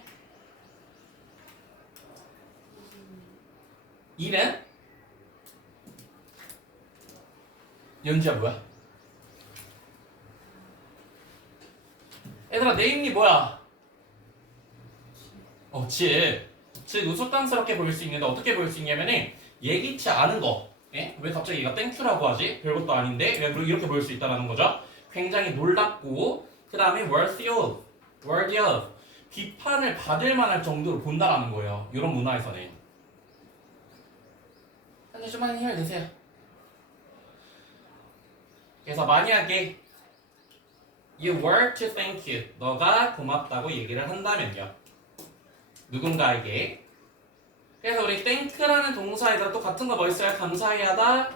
이는? 연주야 뭐야? 얘들아 name이 뭐야? 즉 우스꽝스럽게 보일 수 있는데 어떻게 보일 수 있냐면은 예기치 않은 거. 예? 왜 갑자기 얘가 땡큐라고 하지? 별것도 아닌데 왜 이렇게 보일 수 있다는 거죠? 굉장히 놀랍고 그 다음에 worthy of 비판을 받을 만할 정도로 본다라는 거예요. 이런 문화에서는. 근데 좀 많이 힘을 내세요. 그래서 만약에 you were to thank you 너가 고맙다고 얘기를 한다면요. 누군가에게. 그래서 우리 thank라는 동사에다 또 같은 거 뭐 있어요? 감사해하다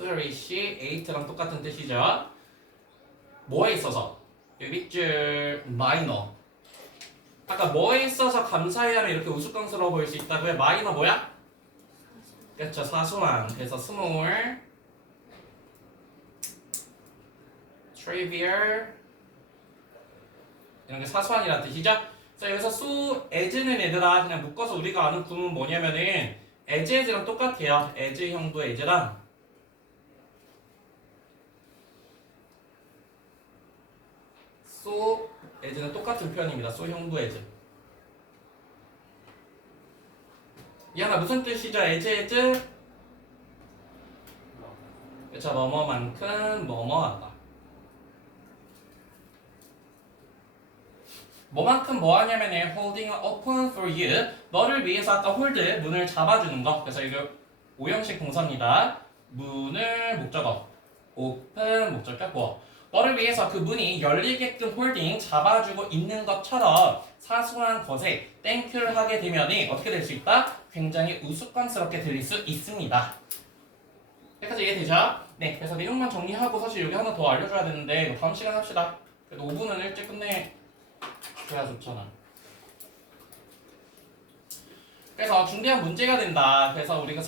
appreciate랑 똑같은 뜻이죠. 뭐에 있어서? 여기 밑줄 minor. 아까 뭐에 있어서 감사해하면 이렇게 우스꽝스러워 보일 수 있다고요? 마이너 뭐야? 그렇죠, 사소한. 그래서 small, trivial 이런 게 사소한이라는 뜻이죠. 그래서 여기서 so as는 얘들아 그냥 묶어서 우리가 아는 구문은 뭐냐면은 as랑 똑같아요. as 형도 as랑 so as는 똑같은 표현입니다. so 형도 as. 이 하나 무슨 뜻이죠? as 그렇죠, 뭐뭐만큼 뭐뭐하다. 뭐만큼 뭐하냐면은 holding open for you 너를 위해서 아까 hold 문을 잡아주는 거. 그래서 이거 오형식 동사입니다. 문을 목적어 open 목적격 뭐 너를 위해서 그 문이 열리게끔 holding 잡아주고 있는 것처럼 사소한 것에 땡큐를 하게 되면은 어떻게 될 수 있다? 굉장히 우스꽝스럽게 들릴 수 있습니다. 여기까지 이해되죠? 네, 그래서 내용만 정리하고 사실 여기 하나 더 알려줘야 되는데 이거 다음 시간 합시다. 그래도 5분은 일찍 끝내 줘야 좋잖아. 그래서 중대한 문제가 된다. 그래서 우리가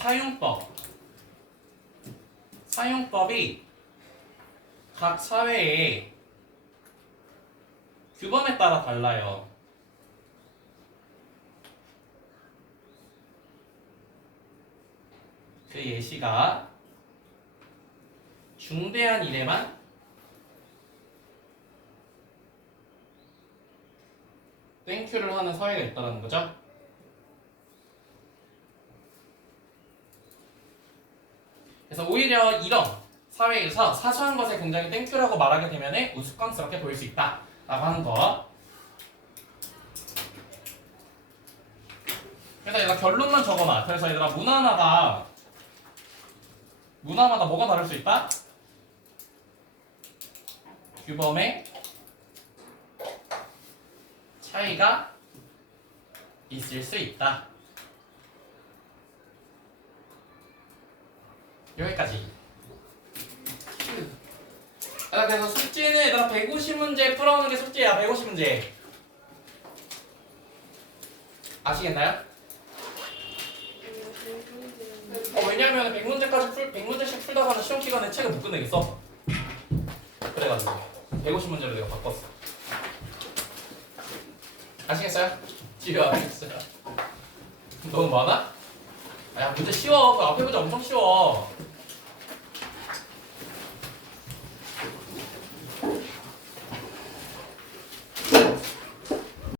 사용법이 각 사회의 규범에 따라 달라요. 그 예시가 중대한 일에만 땡큐를 하는 사회가 있다는 거죠. 그래서 오히려 이런 사회에서 사소한 것에 굉장히 땡큐라고 말하게 되면 우스꽝스럽게 보일 수 있다 라고 하는 거. 그래서 얘가 결론만 적어놔. 그래서 얘들아 문화마다 뭐가 다를 수 있다? 규범의 차이가 있을 수 있다. 여기까지. 그래서 숙제는 얘들아 150문제 풀어오는 게 숙제야. 150문제 아시겠나요? 왜냐면 100문제씩 풀다가는 시험 기간에 책을 못 끝내겠어. 그래가지고 150문제로 내가 바꿨어. 아시겠어요? 지금 알겠어요. 너무 많아? 야 문제 쉬워. 그 앞에 문제 엄청 쉬워.